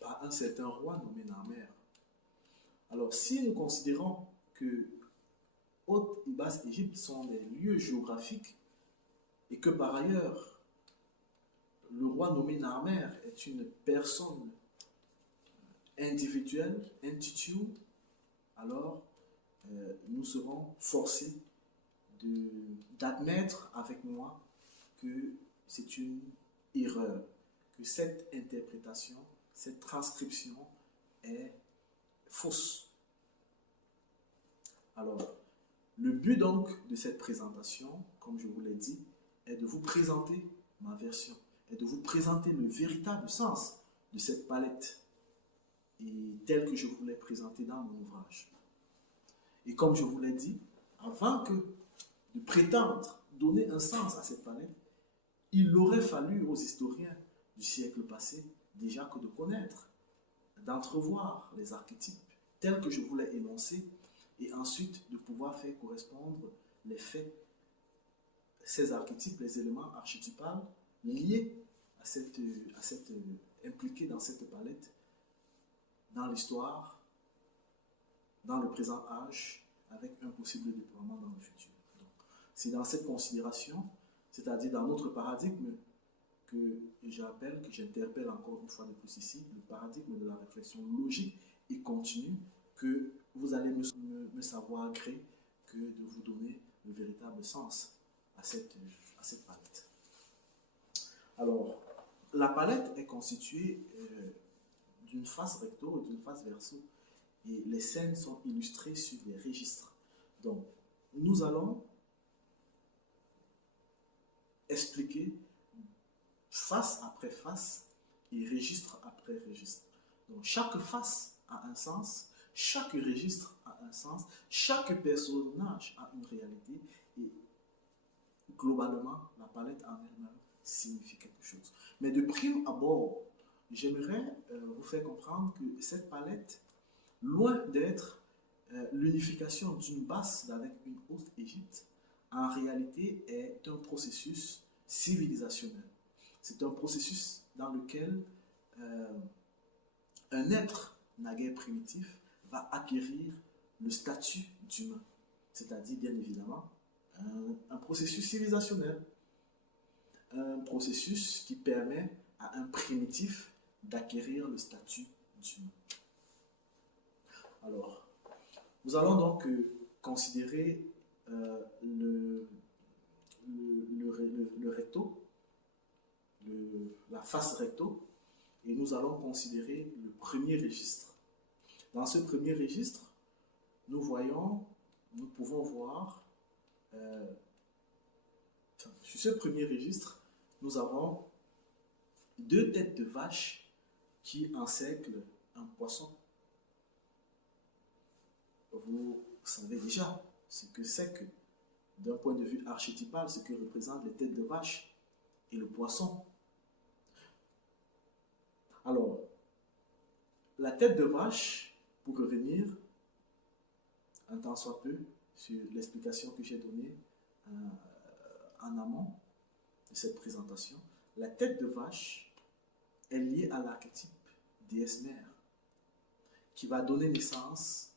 par un certain roi nommé Narmer. Alors, si nous considérons que haute et basse Égypte sont des lieux géographiques et que par ailleurs, le roi nommé Narmer est une personne individuelle, intitule, alors nous serons forcés d'admettre avec moi que c'est une erreur, que cette interprétation, cette transcription est fausse. Alors, le but donc de cette présentation, comme je vous l'ai dit, est de vous présenter ma version, est de vous présenter le véritable sens de cette palette, et tel que je vous l'ai présenté dans mon ouvrage. Et comme je vous l'ai dit, avant de prétendre donner un sens à cette palette, il aurait fallu aux historiens du siècle passé déjà que de connaître, d'entrevoir les archétypes tels que je vous l'ai énoncés, et ensuite de pouvoir faire correspondre les faits, ces archétypes, les éléments archétypaux liés à cette impliqués dans cette palette, dans l'histoire, dans le présent âge, avec un possible déploiement dans le futur. C'est dans cette considération, c'est-à-dire dans notre paradigme, que j'appelle, que j'interpelle encore une fois de plus ici, le paradigme de la réflexion logique et continue, que vous allez me savoir gré que de vous donner le véritable sens à cette palette. Alors, la palette est constituée d'une face recto et d'une face verso, et les scènes sont illustrées sur des registres. Donc, nous allons expliquer face après face et registre après registre. Donc chaque face a un sens, chaque registre a un sens, chaque personnage a une réalité et globalement, la palette en elle-même signifie quelque chose. Mais de prime abord, j'aimerais vous faire comprendre que cette palette, loin d'être l'unification d'une basse avec une haute Égypte, en réalité est un processus civilisationnel. C'est un processus dans lequel un être naguère primitif va acquérir le statut d'humain, c'est-à-dire bien évidemment un processus civilisationnel, un processus qui permet à un primitif d'acquérir le statut d'humain. Alors, nous allons donc considérer le recto, la face recto, et nous allons considérer le premier registre. Dans ce premier registre, nous pouvons voir, sur ce premier registre, nous avons deux têtes de vache qui encerclent un poisson. Vous savez déjà ce que c'est que, d'un point de vue archétypal, ce que représentent les têtes de vache et le poisson. Alors, la tête de vache, pour revenir un tant soit peu sur l'explication que j'ai donnée en amont de cette présentation, la tête de vache est liée à l'archétype déesse-mère qui va donner naissance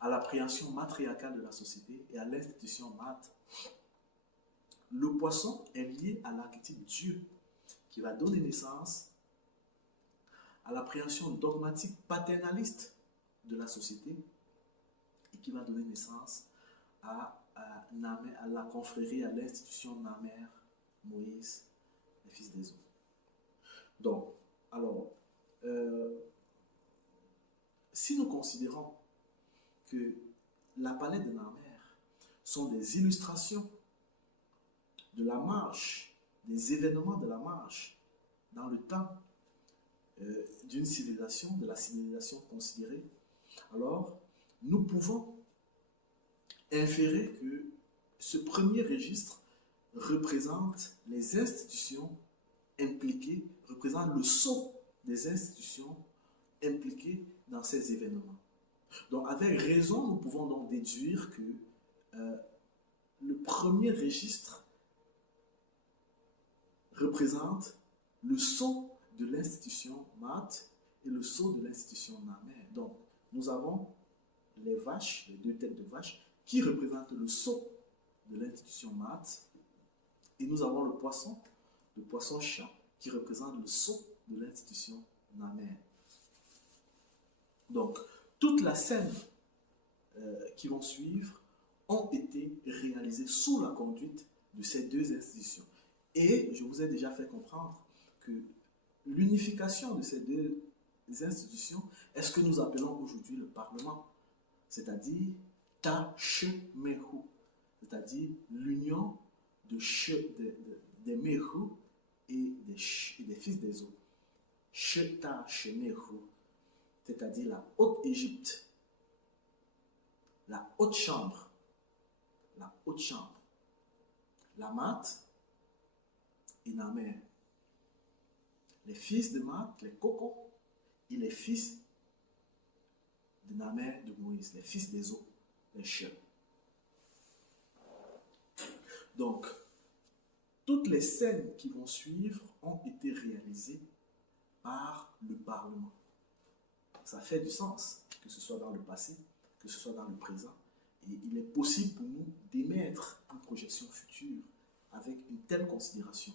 à l'appréhension matriarcale de la société et à l'institution mat. Le poisson est lié à l'archétype Dieu qui va donner naissance à l'appréhension dogmatique paternaliste de la société et qui va donner naissance à la confrérie, à l'institution Namer, Moïse, les fils des eaux. Donc, alors, si nous considérons que la palette de Namer sont des illustrations de la marche, des événements de la marche dans le temps d'une civilisation, de la civilisation considérée, alors nous pouvons inférer que ce premier registre représente les institutions impliquées, représente le sceau des institutions impliquées dans ces événements. Donc, avec raison, nous pouvons donc déduire que le premier registre représente le sceau de l'institution Mat et le sceau de l'institution Namer. Donc, nous avons les vaches, les deux têtes de vache, qui représentent le sceau de l'institution Mat, et nous avons le poisson-chat, qui représente le sceau de l'institution Namer. Donc, toute la scène qui vont suivre ont été réalisées sous la conduite de ces deux institutions. Et je vous ai déjà fait comprendre que l'unification de ces deux institutions est ce que nous appelons aujourd'hui le Parlement, c'est-à-dire Ta-She-Mehu, c'est-à-dire l'union des Mehu et des fils des eaux. She-Ta-She-Mehu, c'est-à-dire la haute Égypte, la haute chambre, la Mat et Namer. Les fils de Mat, les Cocos, et les fils de Namer, de Moïse, les fils des eaux, les chiens. Donc, toutes les scènes qui vont suivre ont été réalisées par le Parlement. Ça fait du sens, que ce soit dans le passé, que ce soit dans le présent. Et il est possible pour nous d'émettre une projection future avec une telle considération.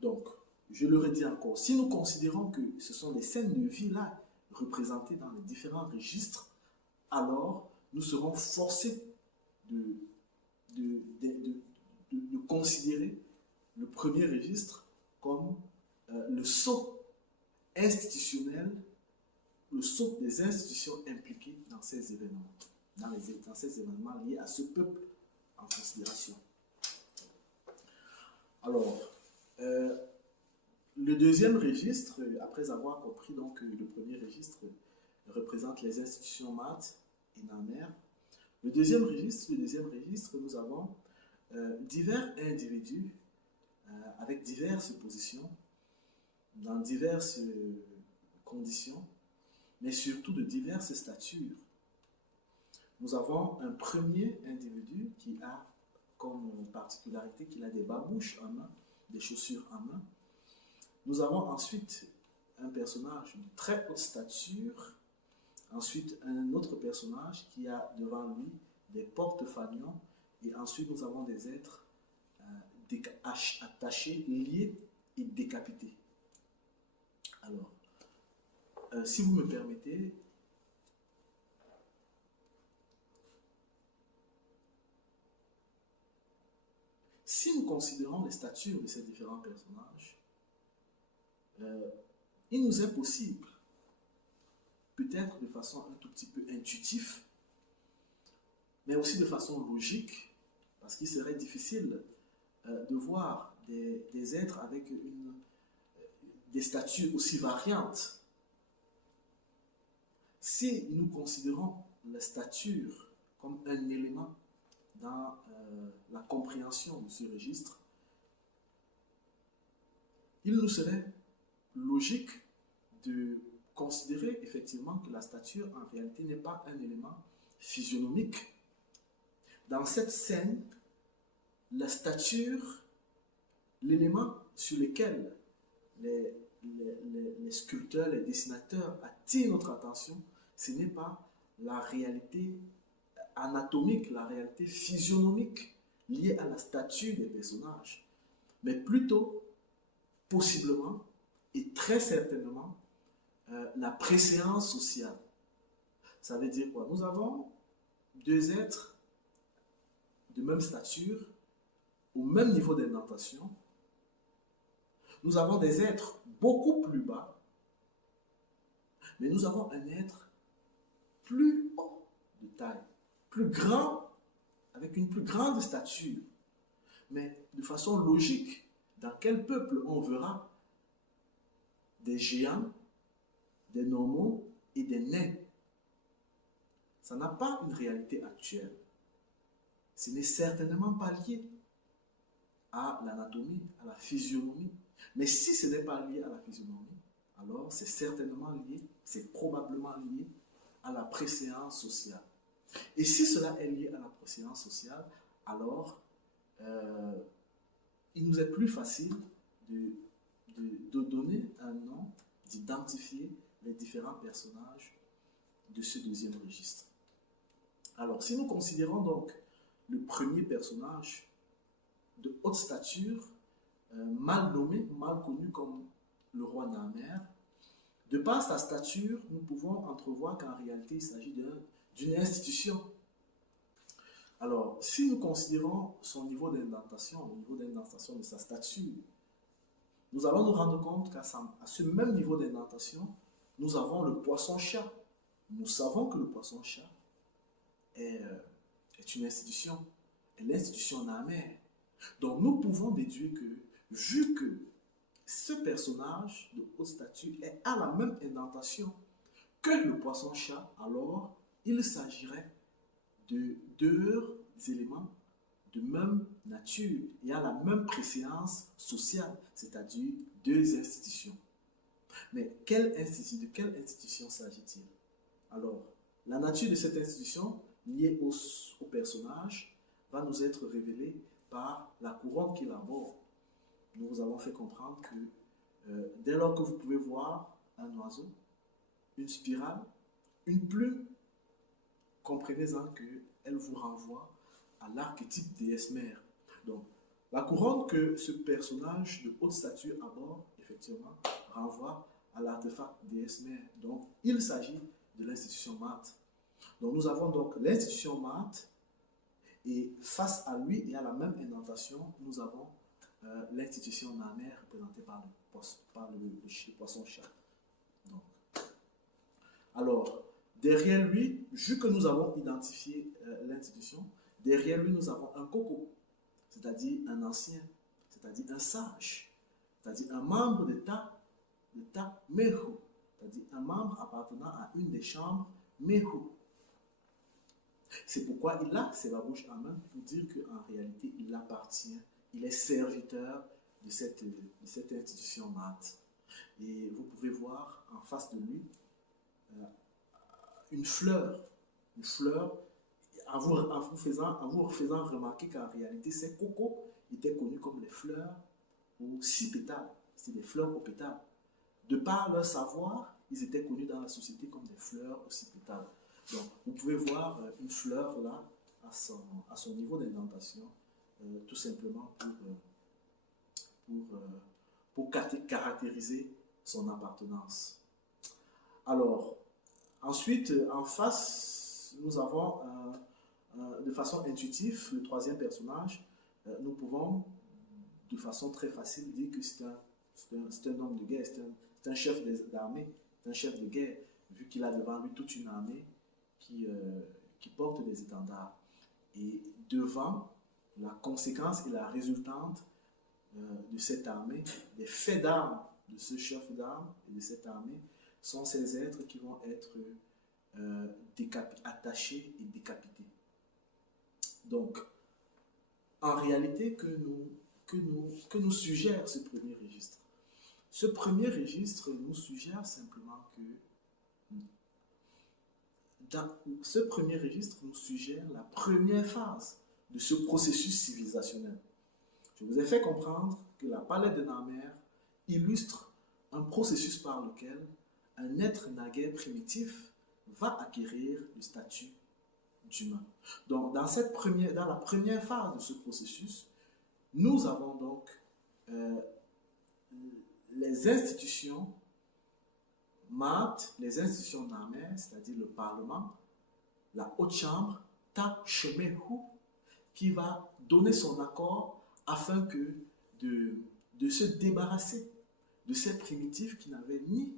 Donc, je le redis encore, si nous considérons que ce sont les scènes de vie là représentées dans les différents registres, alors nous serons forcés de considérer le premier registre comme le sceau institutionnel, le sceau des institutions impliquées dans ces événements, dans ces événements liés à ce peuple en considération. Alors, Le deuxième registre, après avoir compris donc que le premier registre représente les institutions maths et NAMER, le deuxième registre, nous avons divers individus avec diverses positions, dans diverses conditions, mais surtout de diverses statures. Nous avons un premier individu qui a comme particularité qu'il a des babouches en main, des chaussures en main. Nous avons ensuite un personnage de très haute stature, ensuite un autre personnage qui a devant lui des porte-fanions, et ensuite nous avons des êtres attachés, liés et décapités. Alors, si vous me permettez, si nous considérons les statures de ces différents personnages, il nous est possible, peut-être de façon un tout petit peu intuitive, mais aussi de façon logique, parce qu'il serait difficile de voir des êtres avec des statures aussi variantes. Si nous considérons la stature comme un élément dans la compréhension de ce registre, il nous serait logique de considérer effectivement que la stature en réalité n'est pas un élément physionomique. Dans cette scène, la stature, l'élément sur lequel les sculpteurs, les dessinateurs attirent notre attention, ce n'est pas la réalité anatomique, la réalité physionomique liée à la stature des personnages, mais plutôt, possiblement et très certainement, la préséance sociale. Ça veut dire quoi? Nous avons deux êtres de même stature, au même niveau d'indentation. Nous avons des êtres beaucoup plus bas, mais nous avons un être plus haut de taille, plus grand, avec une plus grande stature. Mais de façon logique, dans quel peuple on verra des géants, des normaux et des nains? Ça n'a pas une réalité actuelle. Ce n'est certainement pas lié à l'anatomie, à la physionomie. Mais si ce n'est pas lié à la physionomie, alors c'est certainement lié, c'est probablement lié à la préséance sociale. Et si cela est lié à la préséance sociale, alors il nous est plus facile de donner un nom, d'identifier les différents personnages de ce deuxième registre. Alors, si nous considérons donc le premier personnage de haute stature, mal nommé, mal connu comme le roi Namer, de par sa stature, nous pouvons entrevoir qu'en réalité, il s'agit d'une institution. Alors, si nous considérons son niveau d'indentation, le niveau d'indentation de sa stature, nous allons nous rendre compte qu'à ce même niveau d'indentation, nous avons le poisson-chat. Nous savons que le poisson-chat est une institution, est l'institution Namer. Donc, nous pouvons déduire que, vu que ce personnage de haute stature est à la même indentation que le poisson-chat, alors il s'agirait de deux éléments de même nature et à la même préséance sociale, c'est-à-dire deux institutions. Mais de quelle institution s'agit-il? Alors, la nature de cette institution, liée au personnage, va nous être révélée par la couronne qu'il arbore. Nous vous avons fait comprendre que dès lors que vous pouvez voir un oiseau, une spirale, une plume, comprenez-en qu'elle vous renvoie à l'archétype déesse mère. Donc, la couronne que ce personnage de haute stature arbore, effectivement, renvoie à l'artefact déesse mère. Donc, il s'agit de l'institution Maat. Donc, nous avons donc l'institution Maat, et face à lui et à la même indentation, nous avons l'institution Namer représentée par le poisson-chat. Alors, derrière lui, vu que nous avons identifié l'institution, derrière lui, nous avons un coco, c'est-à-dire un ancien, c'est-à-dire un sage, c'est-à-dire un membre de ta mehu, c'est-à-dire un membre appartenant à une des chambres mehu. C'est pourquoi il a ses babouches à main pour dire qu'en réalité, il appartient, il est serviteur de cette institution mat. Et vous pouvez voir en face de lui une fleur, en vous faisant remarquer qu'en réalité, ces cocos étaient connus comme les fleurs aux 6 pétales. C'est des fleurs aux pétales. De par leur savoir, ils étaient connus dans la société comme des fleurs aux 6 pétales. Donc, vous pouvez voir une fleur là, à son niveau d'indentation, tout simplement pour caractériser son appartenance. Alors, ensuite, en face, nous avons de façon intuitive le troisième personnage. Nous pouvons, de façon très facile, dire que c'est un homme de guerre, c'est un chef d'armée, c'est un chef de guerre, vu qu'il a devant lui toute une armée qui porte des étendards. Et devant la conséquence et la résultante de cette armée, les faits d'armes de ce chef d'armes et de cette armée sont ces êtres qui vont être attachés et décapités. Donc, en réalité, que nous suggère ce premier registre? Ce premier registre nous suggère simplement que ce premier registre nous suggère la première phase de ce processus civilisationnel. Je vous ai fait comprendre que la palette de Narmer illustre un processus par lequel un être naguère primitif va acquérir le statut d'humain. Donc, dans la première phase de ce processus, nous avons donc les institutions mat, les institutions Narmer, c'est-à-dire le Parlement, la Haute Chambre, Ta Shemehu, qui va donner son accord afin de se débarrasser de ces primitifs qui n'avaient ni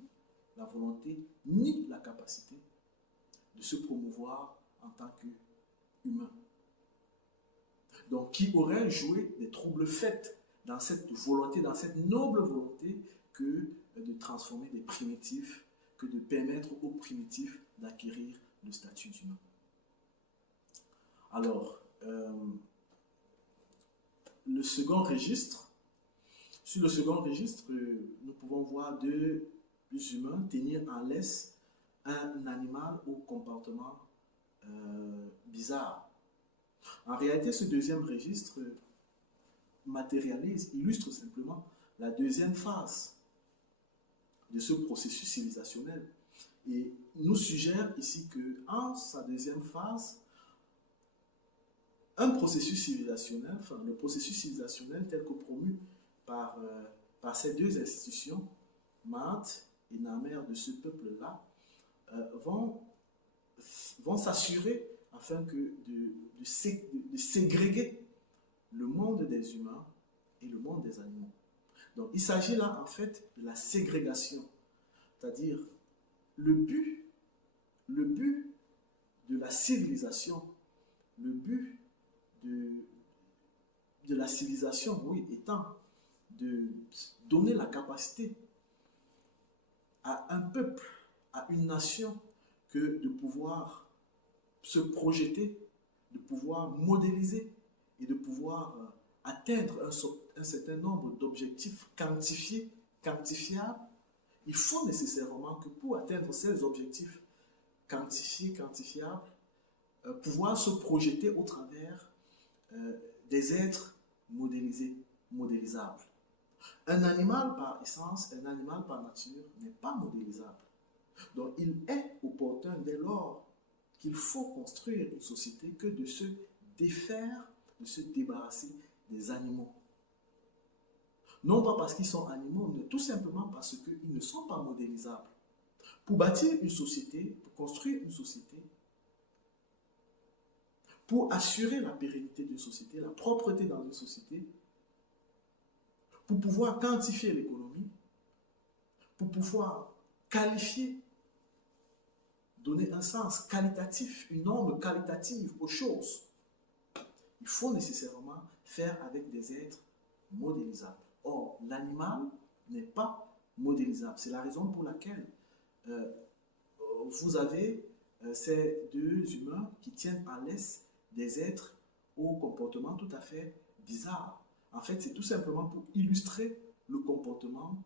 la volonté ni la capacité de se promouvoir en tant qu'humains. Donc, qui auraient joué des troubles faits dans cette volonté, dans cette noble volonté que de transformer des primitifs, que de permettre aux primitifs d'acquérir le statut d'humain. Alors, le second registre, sur le second registre, nous pouvons voir deux humains tenir en laisse un animal au comportement bizarre. En réalité, ce deuxième registre matérialise, illustre simplement la deuxième phase de ce processus civilisationnel et nous suggère ici qu'en sa deuxième phase, un processus civilisationnel, enfin le processus civilisationnel tel que promu par ces deux institutions, Maat et Narmer de ce peuple-là, vont s'assurer afin de ségréguer le monde des humains et le monde des animaux. Donc il s'agit là en fait de la ségrégation, c'est-à-dire le but de la civilisation, le but de la civilisation, oui, étant de donner la capacité à un peuple, à une nation, que de pouvoir se projeter, de pouvoir modéliser et de pouvoir atteindre un certain nombre d'objectifs quantifiables. Il faut nécessairement que pour atteindre ces objectifs quantifiables, pouvoir se projeter au travers des êtres modélisables. Un animal par essence, un animal par nature n'est pas modélisable. Donc il est opportun dès lors qu'il faut construire une société que de se défaire, de se débarrasser des animaux. Non pas parce qu'ils sont animaux, mais tout simplement parce qu'ils ne sont pas modélisables. Pour bâtir une société, pour construire une société, pour assurer la pérennité d'une société, la propreté dans une société, pour pouvoir quantifier l'économie, pour pouvoir qualifier, donner un sens qualitatif, une norme qualitative aux choses, il faut nécessairement faire avec des êtres modélisables. Or, l'animal n'est pas modélisable. C'est la raison pour laquelle vous avez ces deux humains qui tiennent en laisse des êtres au comportement tout à fait bizarre. En fait, c'est tout simplement pour illustrer le comportement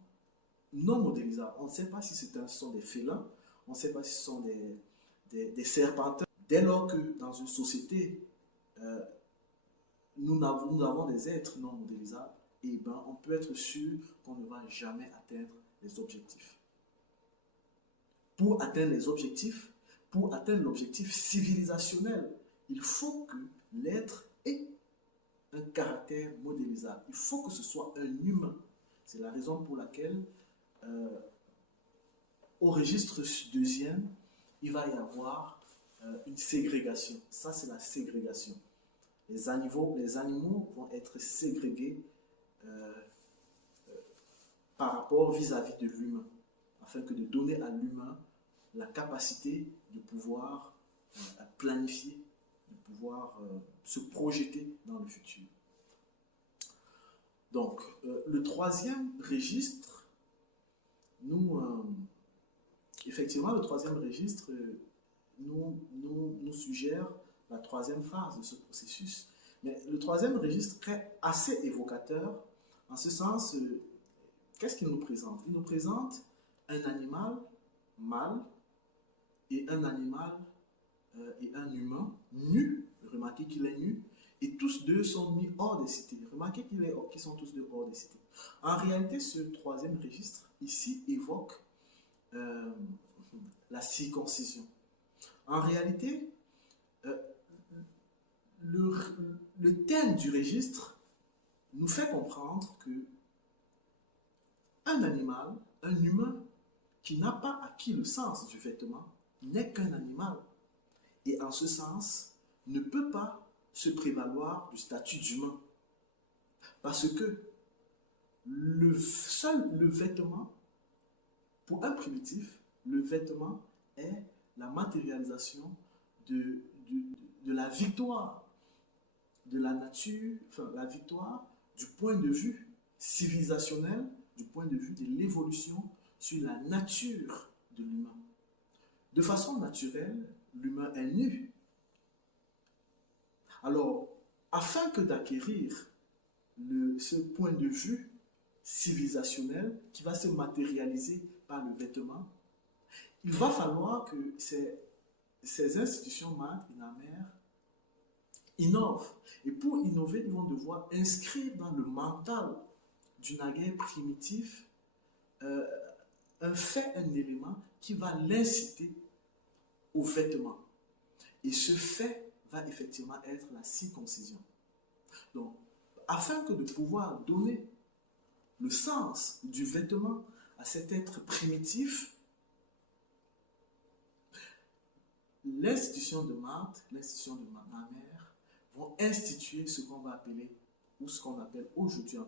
non modélisable. On ne sait pas si ce sont des félins, on ne sait pas si ce sont des serpentins. Dès lors que dans une société, nous avons des êtres non modélisables, et ben, on peut être sûr qu'on ne va jamais atteindre les objectifs. Pour atteindre les objectifs, pour atteindre l'objectif civilisationnel, il faut que l'être ait un caractère modélisable. Il faut que ce soit un humain. C'est la raison pour laquelle au registre deuxième, il va y avoir une ségrégation. Ça, c'est la ségrégation. Les animaux vont être ségrégés par rapport vis-à-vis de l'humain, afin que de donner à l'humain la capacité de pouvoir planifier, de pouvoir se projeter dans le futur. Donc, le troisième registre, effectivement, le troisième registre nous suggère la troisième phase de ce processus. Mais le troisième registre est assez évocateur, en ce sens, qu'est-ce qu'il nous présente? Il nous présente un animal mâle et un animal et un humain nu. Remarquez qu'il est nu. Et tous deux sont mis hors des cités. Remarquez qu'ils sont tous deux hors des cités. En réalité, ce troisième registre, ici, évoque la circoncision. En réalité, le thème du registre nous fait comprendre que un animal, un humain, qui n'a pas acquis le sens du vêtement, n'est qu'un animal. Et en ce sens, ne peut pas se prévaloir du statut d'humain. Parce que le vêtement, pour un primitif, le vêtement est la matérialisation de la victoire de la nature, enfin la victoire du point de vue civilisationnel, du point de vue de l'évolution sur la nature de l'humain. De façon naturelle, l'humain est nu. Alors, afin que d'acquérir ce point de vue civilisationnel qui va se matérialiser par le vêtement, il va falloir que ces institutions MAD et NAMER innovent. Et pour innover, ils vont devoir inscrire dans le mental du naguère primitif un fait, un élément qui va l'inciter au vêtement. Et ce fait va effectivement être la circoncision. Donc, afin que de pouvoir donner le sens du vêtement à cet être primitif, l'institution de Marthe, l'institution de NAMER vont instituer ce qu'on va appeler, ou ce qu'on appelle aujourd'hui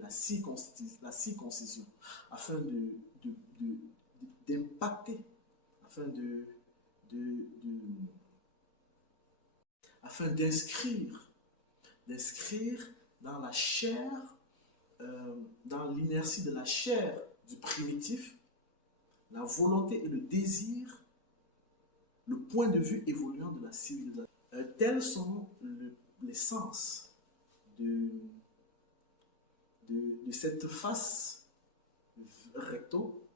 la circoncision, afin d'impacter, afin d'inscrire dans la chair, dans l'inertie de la chair du primitif, la volonté et le désir, le point de vue évoluant de la civilisation. Tels sont les sens de cette face recto,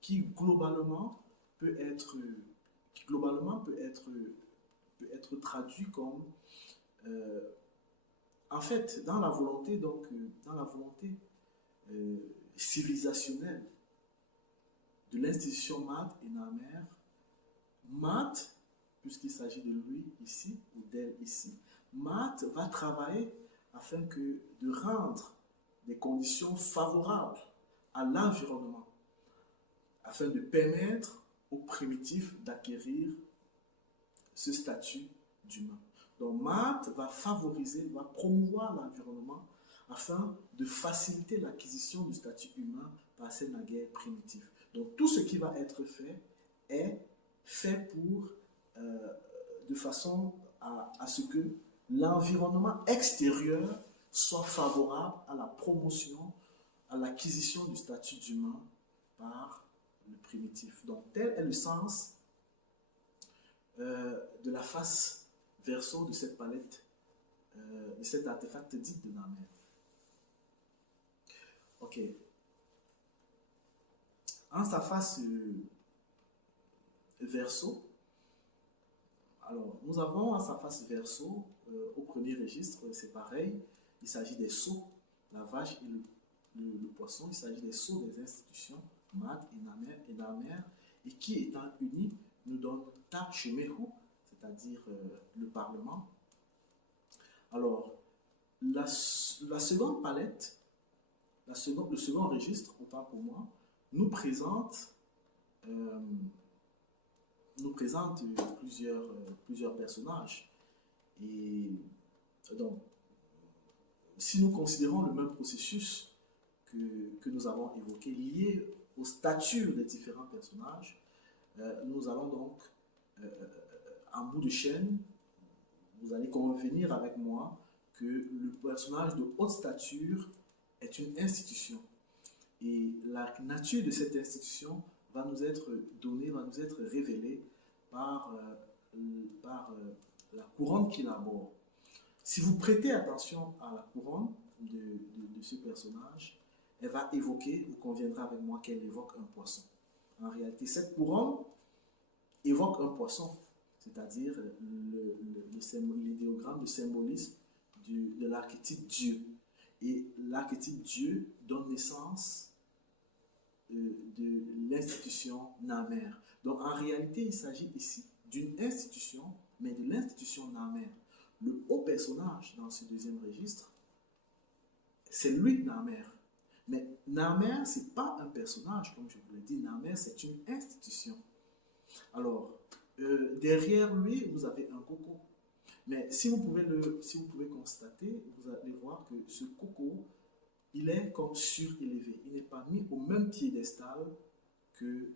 qui globalement peut être traduit comme en fait dans la volonté civilisationnelle de l'institution MAD et NAMER. MAD, puisqu'il s'agit de lui ici ou d'elle ici, MAD va travailler afin de rendre des conditions favorables à l'environnement, afin de permettre aux primitifs d'acquérir ce statut d'humain. Donc MAD va promouvoir l'environnement afin de faciliter l'acquisition du statut humain par ces naguères primitifs. Donc tout ce qui va être fait est fait de façon à ce que l'environnement extérieur soit favorable à la promotion, à l'acquisition du statut d'humain par le primitif. Donc, tel est le sens de la face verso de cette palette, de cet artefact dit de Namer. Ok. En sa face verso, alors nous avons en sa face verso, au premier registre, c'est pareil, il s'agit des sceaux, la vache et le poisson, il s'agit des sceaux des institutions, Mat et Namer, et qui étant unis nous donne Ta Shemehu, c'est-à-dire le Parlement. Alors, la seconde palette, le second registre, autant pour moi, nous présente plusieurs personnages. Et donc, si nous considérons le même processus que nous avons évoqué, lié aux statures des différents personnages, nous allons donc, en bout de chaîne, vous allez convenir avec moi que le personnage de haute stature est une institution. Et la nature de cette institution va nous être donnée, va nous être révélée par la couronne qu'il aborde. Si vous prêtez attention à la couronne de ce personnage, elle va évoquer, vous conviendrez avec moi qu'elle évoque un poisson. En réalité, cette couronne évoque un poisson, c'est-à-dire l'idéogramme, le symbolisme de l'archétype Dieu. Et l'archétype Dieu donne naissance de l'institution Namer. Donc en réalité, il s'agit ici d'une institution, mais de l'institution Namer. Le haut personnage dans ce deuxième registre, c'est lui Namer. Mais Namer, ce n'est pas un personnage, comme je vous l'ai dit. Namer, c'est une institution. Alors, derrière lui, vous avez un coco. Mais si vous pouvez constater, vous allez voir que ce coco, il est comme surélevé. Il n'est pas mis au même piédestal que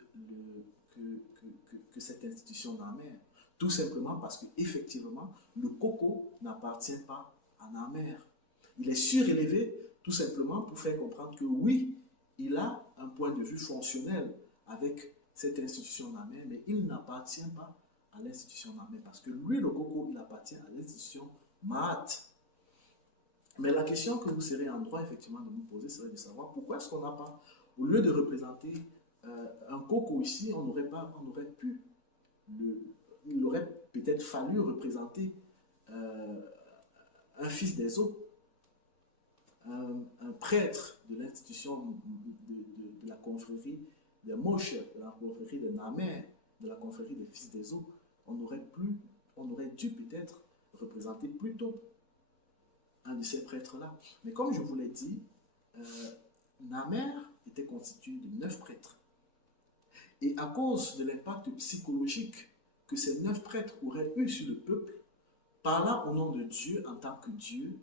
cette institution Namer. Tout simplement parce qu'effectivement, le coco n'appartient pas à Namer. Il est surélevé tout simplement pour faire comprendre que oui, il a un point de vue fonctionnel avec cette institution Namer, mais il n'appartient pas à l'institution Namer parce que lui, le coco, il appartient à l'institution Maat. Mais la question que vous serez en droit effectivement de vous poser serait de savoir pourquoi est-ce qu'on n'a pas, au lieu de représenter un coco ici, il aurait peut-être fallu représenter un fils des eaux, un prêtre de l'institution de la confrérie des Moshe, de la confrérie de Namer, de la confrérie des fils des eaux. On aurait dû peut-être représenter plutôt un de ces prêtres-là. Mais comme je vous l'ai dit, Namer était constitué de 9 prêtres. Et à cause de l'impact psychologique que ces 9 prêtres auraient eu sur le peuple, parlant au nom de Dieu en tant que Dieu,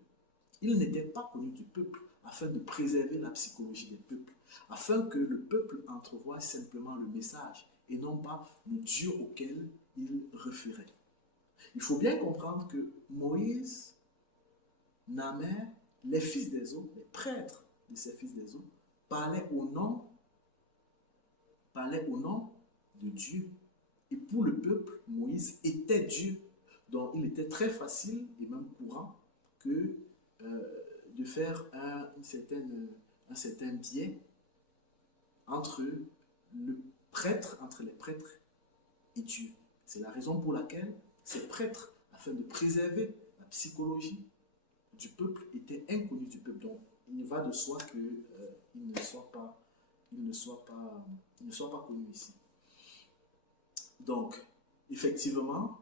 ils n'étaient pas connus du peuple afin de préserver la psychologie des peuples, afin que le peuple entrevoie simplement le message et non pas le Dieu auquel il référait. Il faut bien comprendre que Moïse, Namer, les fils des eaux, les prêtres de ces fils des eaux, parlaient au nom de Dieu. Et pour le peuple, Moïse était Dieu. Donc il était très facile et même courant que de faire un certain biais entre les prêtres et Dieu. C'est la raison pour laquelle ces prêtres, afin de préserver la psychologie du peuple, étaient inconnus du peuple. Donc il va de soi qu'ils ne soient pas connus ici. Donc, effectivement,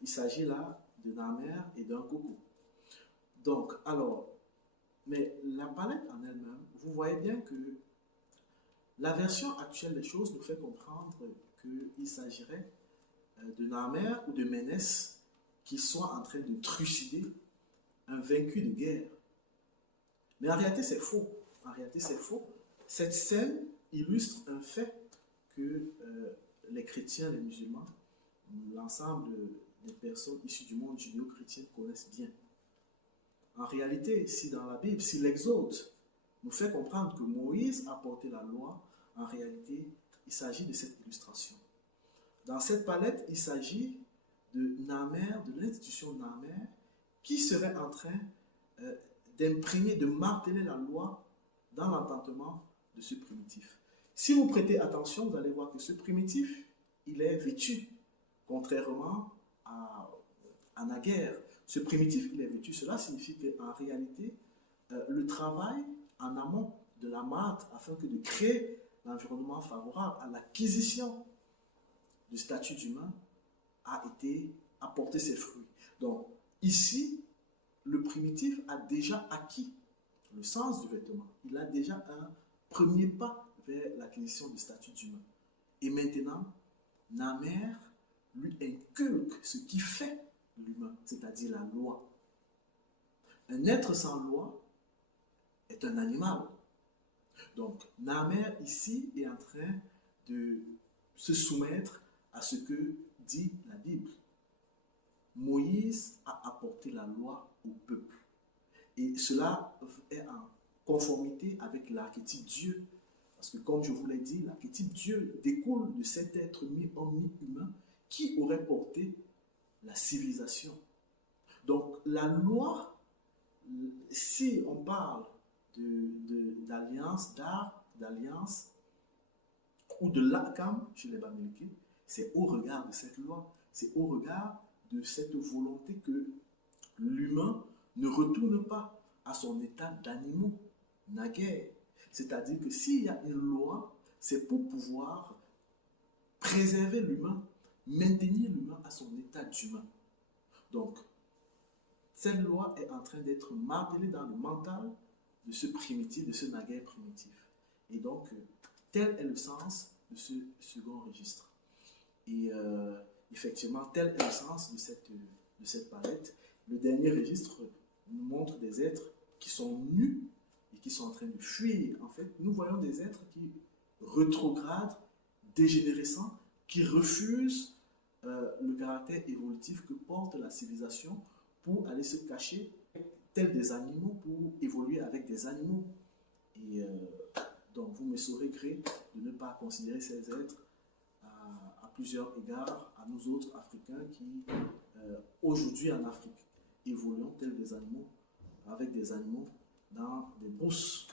il s'agit là de Namer et d'un coco. Donc, alors, mais la palette en elle-même, vous voyez bien que la version actuelle des choses nous fait comprendre qu'il s'agirait de Namer ou de Ménès qui soit en train de trucider un vaincu de guerre. Mais en réalité, c'est faux. En réalité, c'est faux. Cette scène illustre un fait que les chrétiens, les musulmans, l'ensemble des personnes issues du monde judéo-chrétien connaissent bien. En réalité, si dans la Bible, si l'Exode nous fait comprendre que Moïse a porté la loi, en réalité, il s'agit de cette illustration. Dans cette palette, il s'agit de Namer, de l'institution Namer, qui serait en train d'imprimer, de marteler la loi dans l'entendement de ce primitif. Si vous prêtez attention, vous allez voir que ce primitif, il est vêtu, contrairement à naguère. Ce primitif, il est vêtu. Cela signifie qu'en réalité, le travail en amont de la marte, afin que de créer l'environnement favorable à l'acquisition du statut d'humain, a porté ses fruits. Donc, ici, le primitif a déjà acquis le sens du vêtement. Il a déjà un premier pas vers l'acquisition du statut d'humain. Et maintenant, Namer lui inculque ce qui fait l'humain, c'est-à-dire la loi. Un être sans loi est un animal. Donc, Namer, ici, est en train de se soumettre à ce que dit la Bible. Moïse a apporté la loi au peuple. Et cela est en conformité avec l'archétype Dieu. Parce que, comme je vous l'ai dit, l'archétype Dieu découle de cet être mi-homme, mi-humain qui aurait porté la civilisation. Donc, la loi, si on parle d'alliance, d'alliance ou de l'Akam chez les Bamileke, c'est au regard de cette loi, c'est au regard de cette volonté que l'humain ne retourne pas à son état d'animaux, naguère. C'est-à-dire que s'il y a une loi, c'est pour pouvoir préserver l'humain, maintenir l'humain à son état d'humain. Donc, cette loi est en train d'être martelée dans le mental de ce primitif, de ce naguère primitif. Et donc, tel est le sens de ce second registre. Et effectivement, tel est le sens de cette palette. Le dernier registre nous montre des êtres qui sont nus et qui sont en train de fuir. En fait, nous voyons des êtres qui rétrogradent, dégénérescents, qui refusent le caractère évolutif que porte la civilisation pour aller se cacher tels des animaux, pour évoluer avec des animaux. Et donc, vous me saurez gré de ne pas considérer ces êtres à plusieurs égards, à nous autres Africains qui, aujourd'hui en Afrique, évoluons tels des animaux, avec des animaux dans des brousses,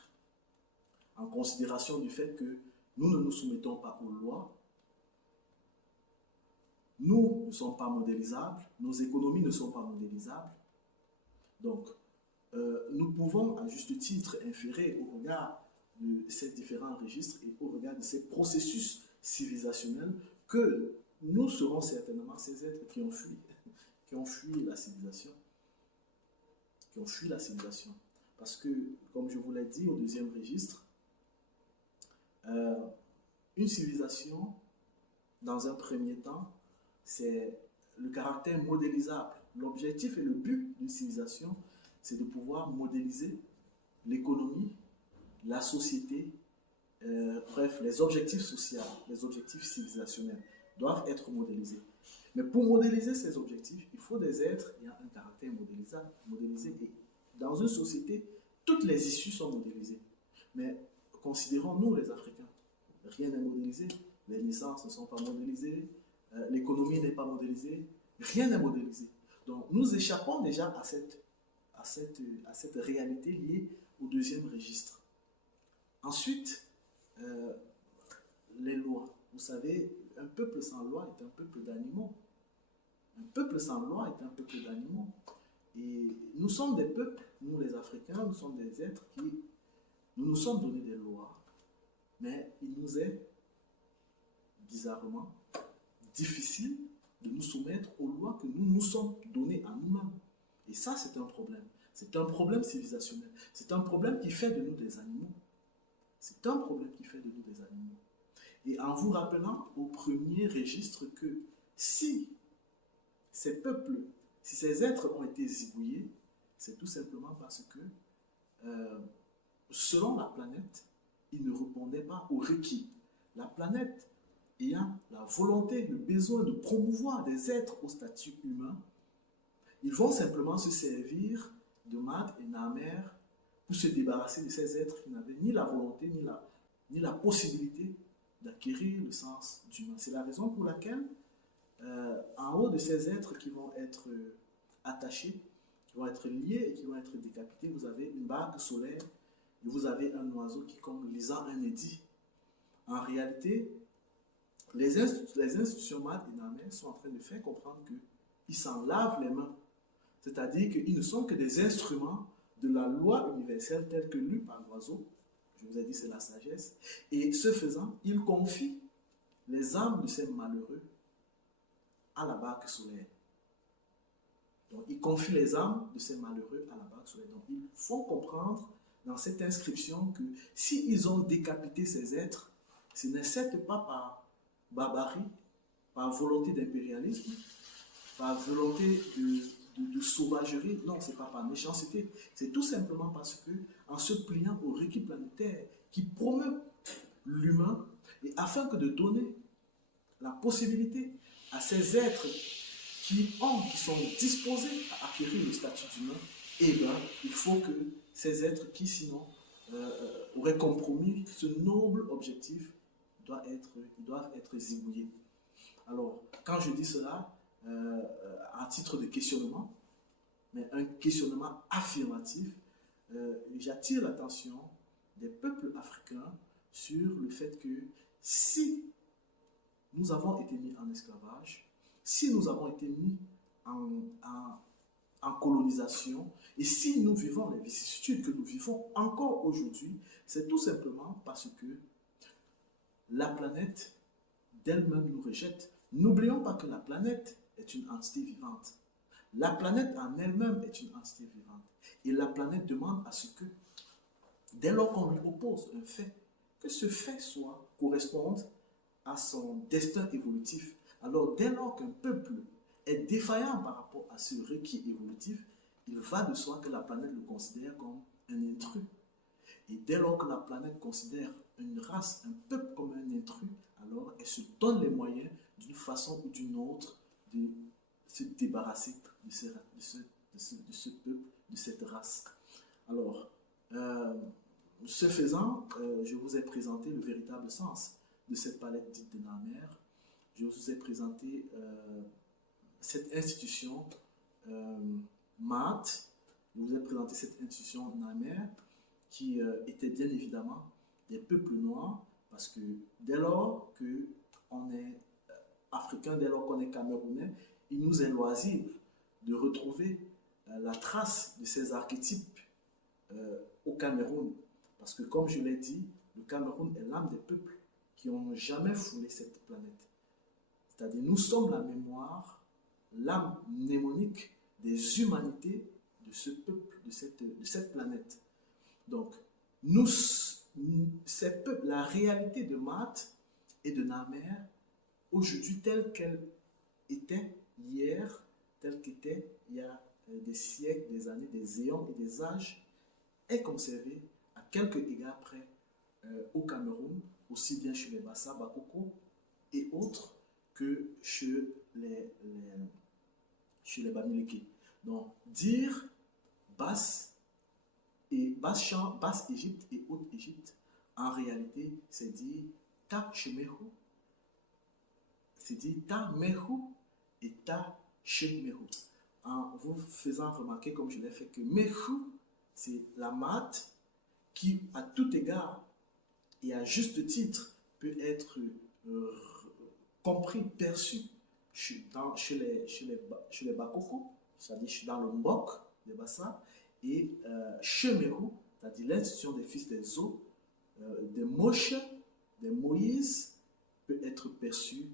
en considération du fait que nous ne nous soumettons pas aux lois, nous ne sommes pas modélisables, nos économies ne sont pas modélisables. Donc, nous pouvons à juste titre inférer au regard de ces différents registres et au regard de ces processus civilisationnels que nous serons certainement ces êtres qui ont fui la civilisation. Qui ont fui la civilisation. Parce que, comme je vous l'ai dit au deuxième registre, une civilisation, dans un premier temps, c'est le caractère modélisable. L'objectif et le but d'une civilisation, c'est de pouvoir modéliser l'économie, la société, bref, les objectifs sociaux, les objectifs civilisationnels doivent être modélisés. Mais pour modéliser ces objectifs, il faut des êtres ayant un caractère modélisé. Et dans une société, toutes les issues sont modélisées. Mais considérons, nous les Africains, rien n'est modélisé. Les naissances ne sont pas modélisées, l'économie n'est pas modélisée, rien n'est modélisé. Donc nous échappons déjà à cette réalité liée au deuxième registre. Ensuite, les lois. Vous savez, un peuple sans loi est un peuple d'animaux. Un peuple sans loi est un peuple d'animaux. Et nous sommes des peuples, nous les Africains, nous sommes des êtres qui nous sommes donnés des lois, mais il nous est bizarrement difficile de nous soumettre aux lois que nous nous sommes données à nous-mêmes. Et ça, c'est un problème. C'est un problème civilisationnel. C'est un problème qui fait de nous des animaux. C'est un problème qui fait de nous des animaux. Et en vous rappelant au premier registre que si ces peuples, si ces êtres ont été zigouillés, c'est tout simplement parce que, selon la planète, ils ne répondaient pas aux requis. La planète ayant la volonté, le besoin de promouvoir des êtres au statut humain, ils vont simplement se servir de Maat et Naamer pour se débarrasser de ces êtres qui n'avaient ni la volonté ni la possibilité d'acquérir le sens d'humain. C'est la raison pour laquelle, en haut de ces êtres qui vont être attachés, qui vont être liés et qui vont être décapités, vous avez une barque solaire et vous avez un oiseau qui, comme lisant un édit. En réalité, les institutions Maat et Naamer sont en train de faire comprendre qu'ils s'en lavent les mains. C'est-à-dire qu'ils ne sont que des instruments de la loi universelle telle que lue par l'oiseau. Je vous ai dit, c'est la sagesse. Et ce faisant, ils confient les âmes de ces malheureux à la barque solaire. Donc, ils confient les âmes de ces malheureux à la barque solaire. Donc, ils font comprendre dans cette inscription que s'ils ont décapité ces êtres, ce n'est certes pas par barbarie, par volonté d'impérialisme, par volonté de sauvagerie, non, c'est pas par méchanceté, c'est tout simplement parce que, en se pliant au requis planétaire qui promeut l'humain, et afin que de donner la possibilité à ces êtres qui sont disposés à acquérir le statut d'humain, eh bien, il faut que ces êtres qui, sinon, auraient compromis ce noble objectif, doivent être zigouillés. Alors, quand je dis cela, à titre de questionnement, mais un questionnement affirmatif, j'attire l'attention des peuples africains sur le fait que si nous avons été mis en esclavage, si nous avons été mis en colonisation, et si nous vivons les vicissitudes que nous vivons encore aujourd'hui, c'est tout simplement parce que la planète d'elle-même nous rejette. N'oublions pas que la planète est une entité vivante. La planète en elle-même est une entité vivante. Et la planète demande à ce que, dès lors qu'on lui oppose un fait, que ce fait corresponde à son destin évolutif. Alors, dès lors qu'un peuple est défaillant par rapport à ce requis évolutif, il va de soi que la planète le considère comme un intrus. Et dès lors que la planète considère une race, un peuple comme un intrus, alors elle se donne les moyens, d'une façon ou d'une autre, de se débarrasser de ce peuple, de cette race. Alors, ce faisant, je vous ai présenté le véritable sens de cette palette dite de Naamer. Je vous ai présenté cette institution Maat, je vous ai présenté cette institution Naamer qui était bien évidemment des peuples noirs, parce que dès lors qu'on est africain, dès lors qu'on est camerounais, il nous est loisir de retrouver la trace de ces archétypes au Cameroun. Parce que, comme je l'ai dit, le Cameroun est l'âme des peuples qui n'ont jamais foulé cette planète. C'est-à-dire, nous sommes la mémoire, l'âme mnémonique des humanités de ce peuple, de cette planète. Donc, ces peuples, la réalité de Maat et de Naamer, aujourd'hui, telle qu'elle était hier, telle qu'était il y a des siècles, des années, des éons et des âges, est conservée à quelques égards près au Cameroun, aussi bien chez les Bassa, Bakoko et autres que chez les Bamileke. Donc, dire Basse Égypte et Haute Égypte, en réalité, c'est dire Ta Shemehu, c'est dire Ta Mehu et Ta Shemehu. En vous faisant remarquer, comme je l'ai fait, que Mehu, c'est la Maat qui, à tout égard et à juste titre, peut être compris, perçu chez les Bakoko, c'est-à-dire dans le Mbok des Bassa, et Shemeru, c'est-à-dire l'institution des fils des eaux, des Moshe, des Moïse, peut être perçu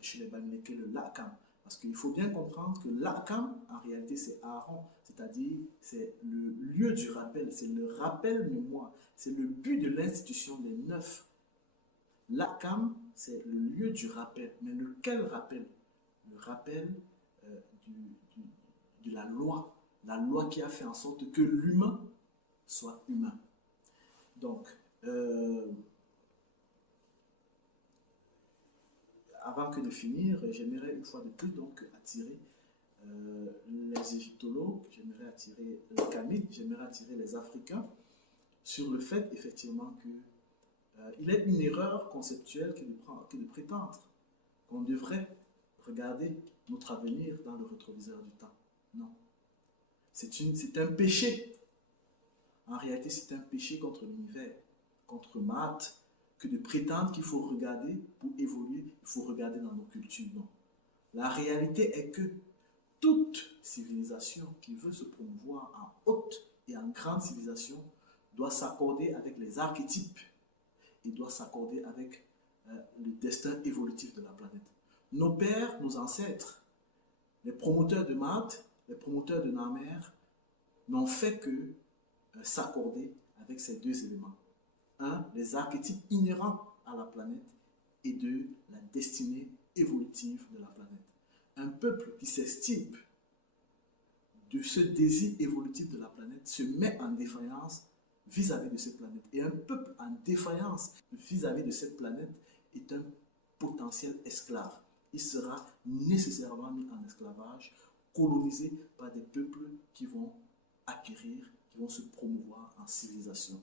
chez les Bamileke, le Lakam. Parce qu'il faut bien comprendre que l'Akam, en réalité, c'est Aaron, c'est-à-dire c'est le lieu du rappel, c'est le rappel mémoire, c'est le but de l'institution des neuf. L'Akam, c'est le lieu du rappel. Mais lequel rappel? Le rappel de la loi qui a fait en sorte que l'humain soit humain. Donc, avant que de finir, j'aimerais une fois de plus donc attirer les égyptologues, j'aimerais attirer les Kamites, j'aimerais attirer les Africains sur le fait effectivement que il est une erreur conceptuelle que de prétendre qu'on devrait regarder notre avenir dans le rétroviseur du temps. Non. C'est un péché. En réalité, c'est un péché contre l'univers, contre Maat, que de prétendre qu'il faut regarder pour évoluer, il faut regarder dans nos cultures. Non. La réalité est que toute civilisation qui veut se promouvoir en haute et en grande civilisation doit s'accorder avec les archétypes et doit s'accorder avec le destin évolutif de la planète. Nos pères, nos ancêtres, les promoteurs de Maat, les promoteurs de Namer, n'ont fait que s'accorder avec ces deux éléments. Un, les archétypes inhérents à la planète, et deux, la destinée évolutive de la planète. Un peuple qui s'estime de ce désir évolutif de la planète se met en défaillance vis-à-vis de cette planète. Et un peuple en défaillance vis-à-vis de cette planète est un potentiel esclave. Il sera nécessairement mis en esclavage, colonisé par des peuples qui vont acquérir, qui vont se promouvoir en civilisation.